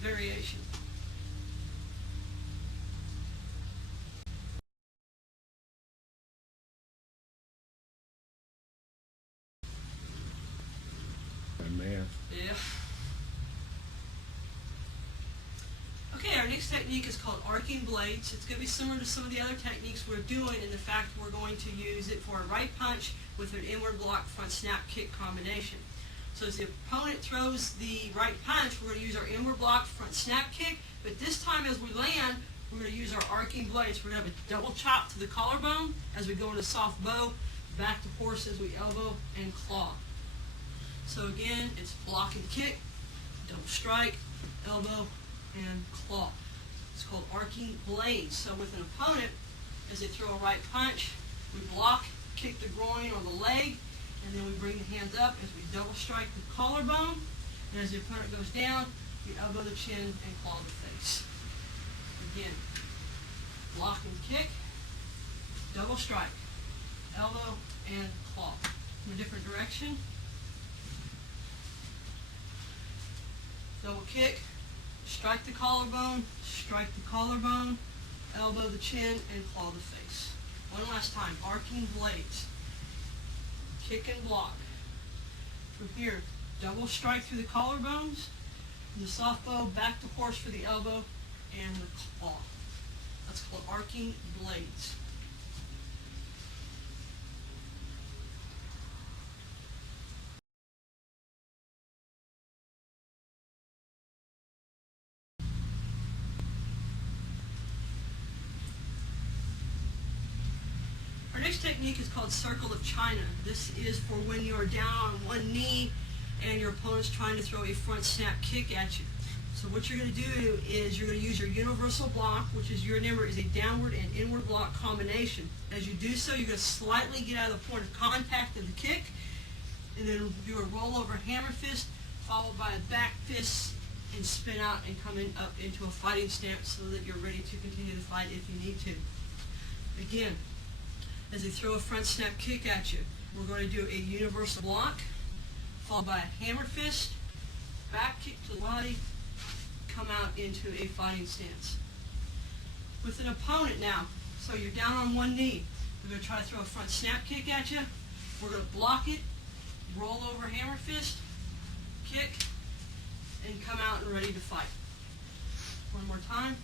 variation. Man. Yeah. Okay, our next technique is called arcing blades. It's going to be similar to some of the other techniques we're doing in the fact we're going to use it for a right punch with an inward block front snap kick combination. So as the opponent throws the right punch, we're going to use our inward block front snap kick, but this time as we land, we're going to use our arcing blades. We're going to have a double chop to the collarbone as we go into soft bow, back to horse as we elbow and claw. So again, it's block and kick, double strike, elbow, and claw. It's called arcing blades. So with an opponent, as they throw a right punch, we block, kick the groin or the leg, and then we bring the hands up as we double strike the collarbone. And as the opponent goes down, we elbow the chin and claw the face. Again, block and kick, double strike, elbow, and claw. From a different direction. Double kick, strike the collarbone, elbow the chin, and claw the face. One last time, arcing blades. Kick and block. From here, double strike through the collarbones, the soft bow, back to horse for the elbow, and the claw. That's called arcing blades. Our next technique is called circle of China. This is for when you are down on one knee and your opponent's trying to throw a front snap kick at you. So what you're going to do is you're going to use your universal block, which is, your remember, is a downward and inward block combination. As you do so, you're going to slightly get out of the point of contact of the kick, and then do a rollover hammer fist, followed by a back fist, and spin out and come up into a fighting stance so that you're ready to continue the fight if you need to. Again, as they throw a front snap kick at you, we're going to do a universal block, followed by a hammer fist, back kick to the body, come out into a fighting stance. With an opponent now, so you're down on one knee, we're going to try to throw a front snap kick at you, we're going to block it, roll over hammer fist, kick, and come out and ready to fight. One more time,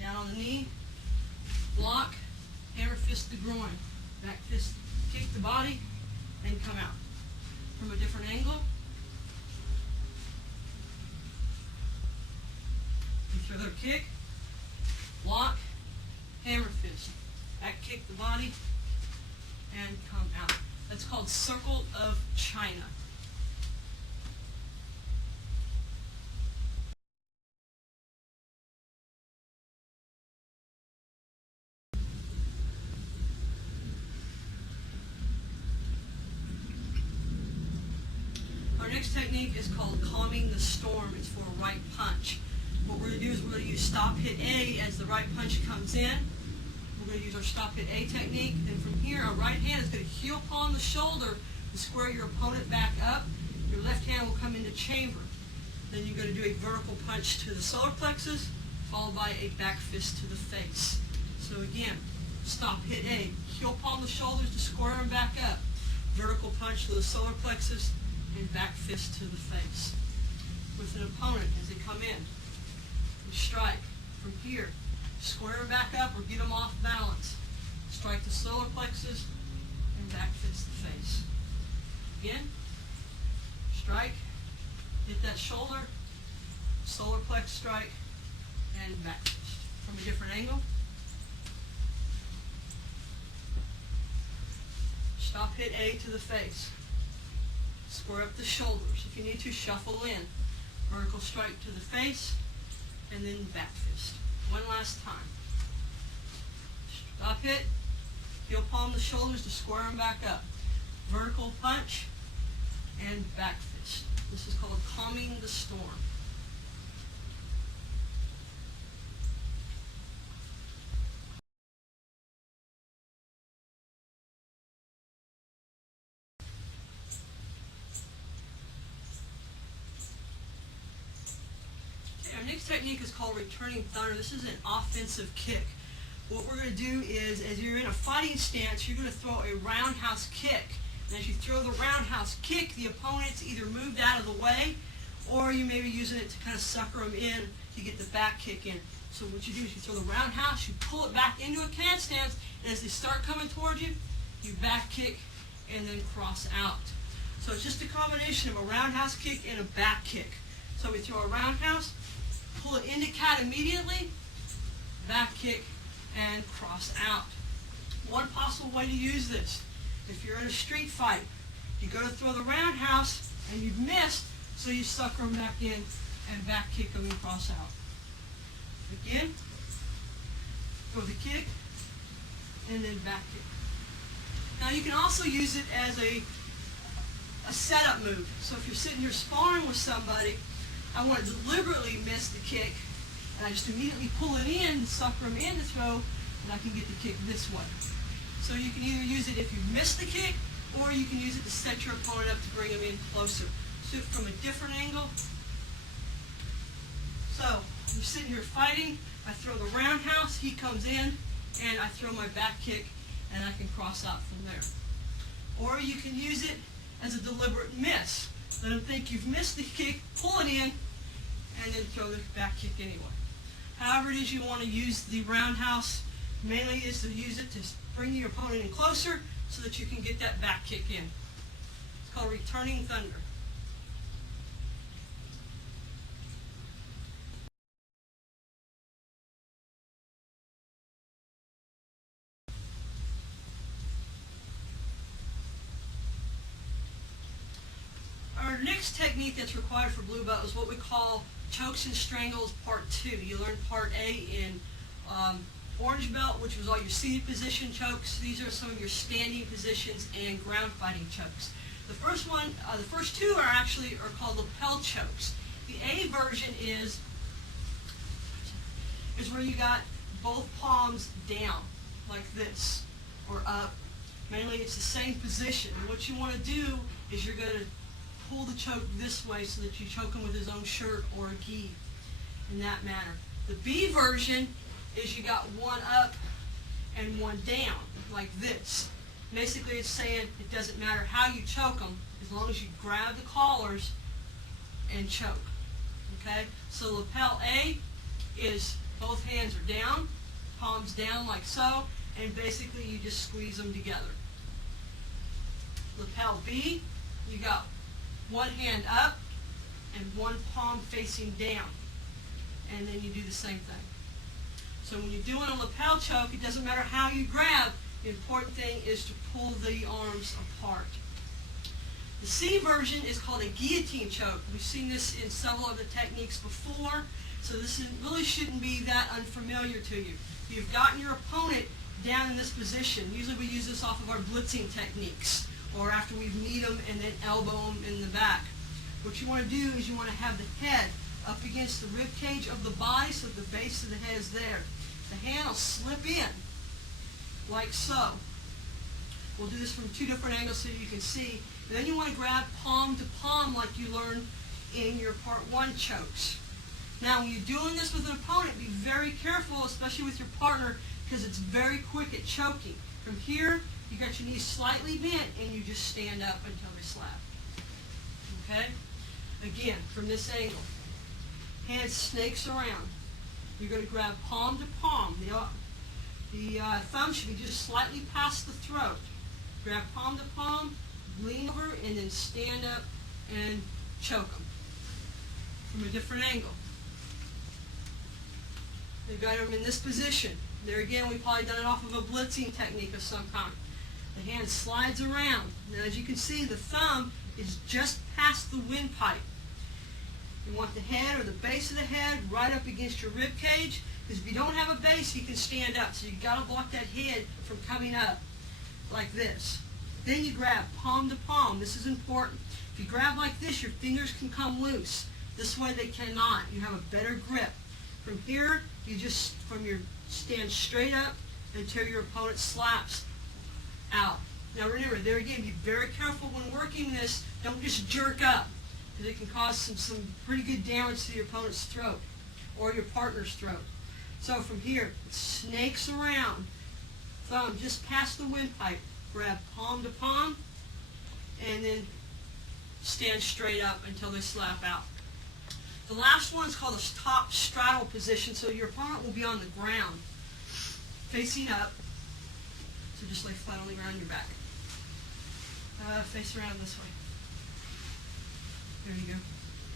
down on the knee, block, hammer fist the groin, back fist kick the body, and come out. From a different angle, you throw their kick, block, hammer fist, back kick the body, and come out. That's called circle of China. Our next technique is called calming the storm. It's for a right punch. What we're going to do is we're going to use stop hit A as the right punch comes in. We're going to use our stop hit A technique. And from here, our right hand is going to heel palm the shoulder to square your opponent back up. Your left hand will come into chamber. Then you're going to do a vertical punch to the solar plexus, followed by a back fist to the face. So again, stop, hit A. Heel palm the shoulders to square them back up. Vertical punch to the solar plexus and back fist to the face. With an opponent, as they come in, you strike from here. Square them back up or get them off balance. Strike the solar plexus and back fist the face. Again, strike, hit that shoulder, solar plex strike, and back fist. From a different angle. Stop, hit A to the face. Square up the shoulders. If you need to, shuffle in. Vertical strike to the face, and then back fist. One last time. Stop, hit. Heel palm the shoulders to square them back up. Vertical punch, and back fist. This is called calming the storm. Our next technique is called returning thunder. This is an offensive kick. What we're going to do is, as you're in a fighting stance, you're going to throw a roundhouse kick. And as you throw the roundhouse kick, the opponent's either moved out of the way, or you may be using it to kind of sucker them in to get the back kick in. So what you do is you throw the roundhouse, you pull it back into a can stance, and as they start coming towards you, you back kick and then cross out. So it's just a combination of a roundhouse kick and a back kick. So we throw a roundhouse, pull it into cat immediately, back kick, and cross out. One possible way to use this, if you're in a street fight, you go to throw the roundhouse and you've missed, so you sucker them back in and back kick them and cross out. Again, throw the kick and then back kick. Now you can also use it as a setup move. So if you're sitting here sparring with somebody, I want to deliberately miss the kick, and I just immediately pull it in, sucker them in to throw, and I can get the kick this way. So you can either use it if you miss the kick, or you can use it to set your opponent up to bring him in closer. So from a different angle. So you're sitting here fighting, I throw the roundhouse, he comes in, and I throw my back kick, and I can cross out from there. Or you can use it as a deliberate miss. Let them think you've missed the kick, pull it in, and then throw the back kick anyway. However it is you want to use the roundhouse, mainly is to use it to bring your opponent in closer so that you can get that back kick in. It's called returning thunder. Our next technique that's required for blue belt is what we call chokes and strangles part 2. You learned part A in orange belt, which was all your seated position chokes. These are some of your standing positions and ground fighting chokes. The first one, the first two are called lapel chokes. The A version is where you got both palms down like this or up. Mainly it's the same position. And what you want to do is you're going to pull the choke this way so that you choke him with his own shirt or a gi in that manner. The B version is you got one up and one down like this. Basically it's saying it doesn't matter how you choke them as long as you grab the collars and choke. Okay? So lapel A is both hands are down, palms down like so, and basically you just squeeze them together. Lapel B, you got one hand up and one palm facing down, and then you do the same thing. So when you're doing a lapel choke, it doesn't matter how you grab, the important thing is to pull the arms apart. The C version is called a guillotine choke. We've seen this in several of the techniques before, so this really shouldn't be that unfamiliar to you. You've gotten your opponent down in this position. Usually we use this off of our blitzing techniques, or after we've kneed them and then elbow them in the back. What you want to do is you want to have the head up against the rib cage of the body so the base of the head is there. The hand will slip in like so. We'll do this from two different angles so you can see. Then you want to grab palm to palm like you learned in your part 1 chokes. Now when you're doing this with an opponent, be very careful, especially with your partner, because it's very quick at choking. From here, you got your knees slightly bent and you just stand up until they slap. Okay? Again, from this angle. Hand snakes around. You're going to grab palm to palm. The thumb should be just slightly past the throat. Grab palm to palm, lean over, and then stand up and choke them from a different angle. You've got them in this position. There again, we've probably done it off of a blitzing technique of some kind. The hand slides around. Now, as you can see, the thumb is just past the windpipe. You want the head or the base of the head right up against your rib cage, because if you don't have a base, you can stand up. So you've got to block that head from coming up like this. Then you grab palm to palm. This is important. If you grab like this, your fingers can come loose. This way they cannot. You have a better grip. From here, you just stand straight up until your opponent slaps out. Now remember, there again, be very careful when working this. Don't just jerk up, because it can cause some pretty good damage to your opponent's throat or your partner's throat. So from here, it snakes around. Thumb just past the windpipe. Grab palm to palm, and then stand straight up until they slap out. The last one is called a top straddle position, so your opponent will be on the ground, facing up. So just lay flat on the ground, your back. Face around this way. There you go.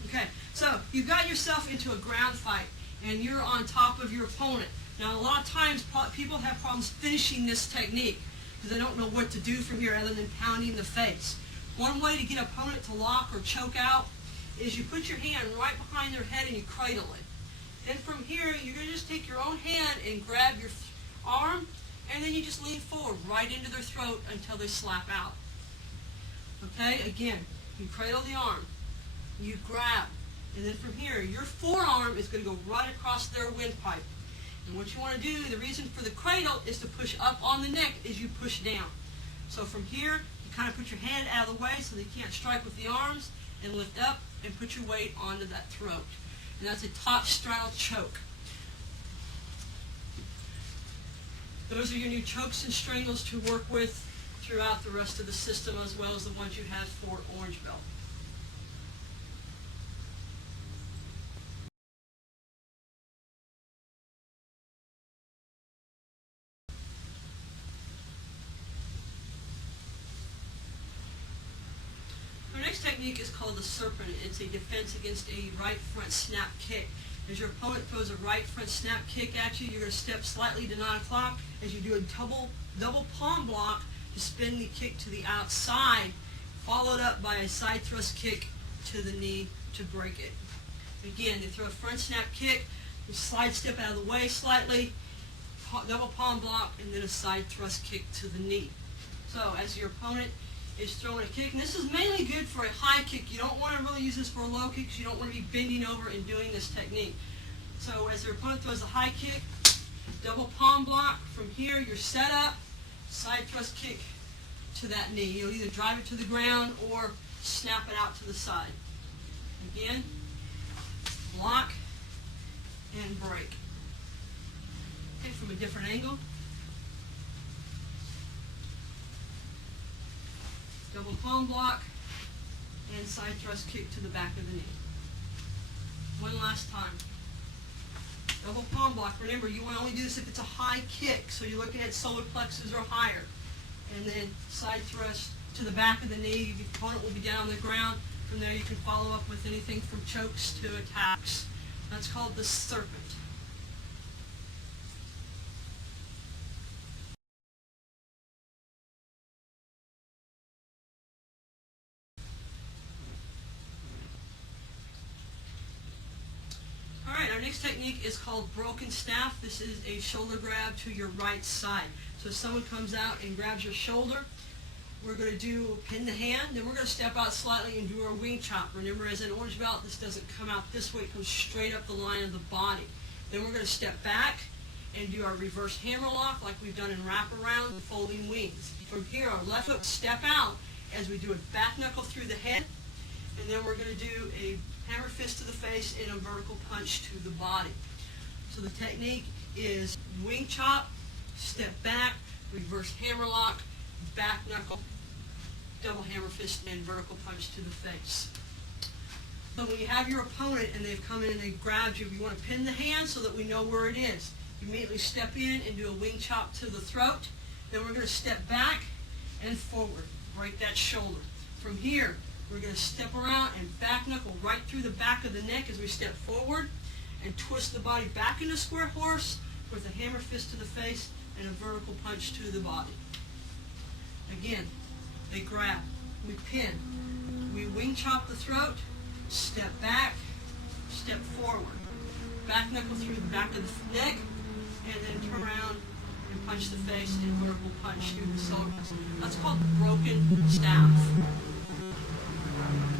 Okay, so you've got yourself into a ground fight, and you're on top of your opponent. Now, a lot of times, people have problems finishing this technique, because they don't know what to do from here other than pounding the face. One way to get an opponent to lock or choke out is you put your hand right behind their head and you cradle it. Then from here, you're going to just take your own hand and grab your arm, and then you just lean forward right into their throat until they slap out. Okay, again, you cradle the arm, you grab, and then from here, your forearm is going to go right across their windpipe. And what you want to do, the reason for the cradle is to push up on the neck as you push down. So from here, you kind of put your head out of the way so they can't strike with the arms, and lift up and put your weight onto that throat. And that's a top straddle choke. Those are your new chokes and strangles to work with throughout the rest of the system, as well as the ones you had for Orange Belt. Our next technique is called the serpent. It's a defense against a right front snap kick. As your opponent throws a right front snap kick at you, you're going to step slightly to 9 o'clock as you do a double palm block to spin the kick to the outside, followed up by a side thrust kick to the knee to break it. Again, they throw a front snap kick, you slide step out of the way slightly, double palm block, and then a side thrust kick to the knee. So as your opponent is throwing a kick, and this is mainly good for a high kick. You don't want to really use this for a low kick because you don't want to be bending over and doing this technique. So as your opponent throws a high kick, double palm block. From here, you're set up, side thrust kick to that knee. You'll either drive it to the ground or snap it out to the side. Again, block and break. Okay, from a different angle. Double palm block and side thrust kick to the back of the knee. One last time. Double palm block. Remember, you want to only do this if it's a high kick, so you're looking at solar plexus or higher. And then side thrust to the back of the knee. Your opponent will be down on the ground. From there, you can follow up with anything from chokes to attacks. That's called the serpent. Our next technique is called broken staff. This is a shoulder grab to your right side. So if someone comes out and grabs your shoulder, we're going to pin the hand, then we're going to step out slightly and do our wing chop. Remember, as an orange belt, this doesn't come out this way, it comes straight up the line of the body. Then we're going to step back and do our reverse hammer lock like we've done in wraparound and folding wings. From here, our left foot step out, as we do a back knuckle through the head, and then we're going to do a hammer fist to the face and a vertical punch to the body. So the technique is wing chop, step back, reverse hammerlock, back knuckle, double hammer fist, and vertical punch to the face. So when you have your opponent and they've come in and they've grabbed you, you want to pin the hand so that we know where it is. You immediately step in and do a wing chop to the throat. Then we're going to step back and forward, break that shoulder. From here, we're going to step around and back knuckle right through the back of the neck as we step forward and twist the body back into square horse with a hammer fist to the face and a vertical punch to the body. Again, they grab, we pin, we wing chop the throat, step back, step forward, back knuckle through the back of the neck, and then turn around and punch the face and vertical punch to the solar. That's called broken staff.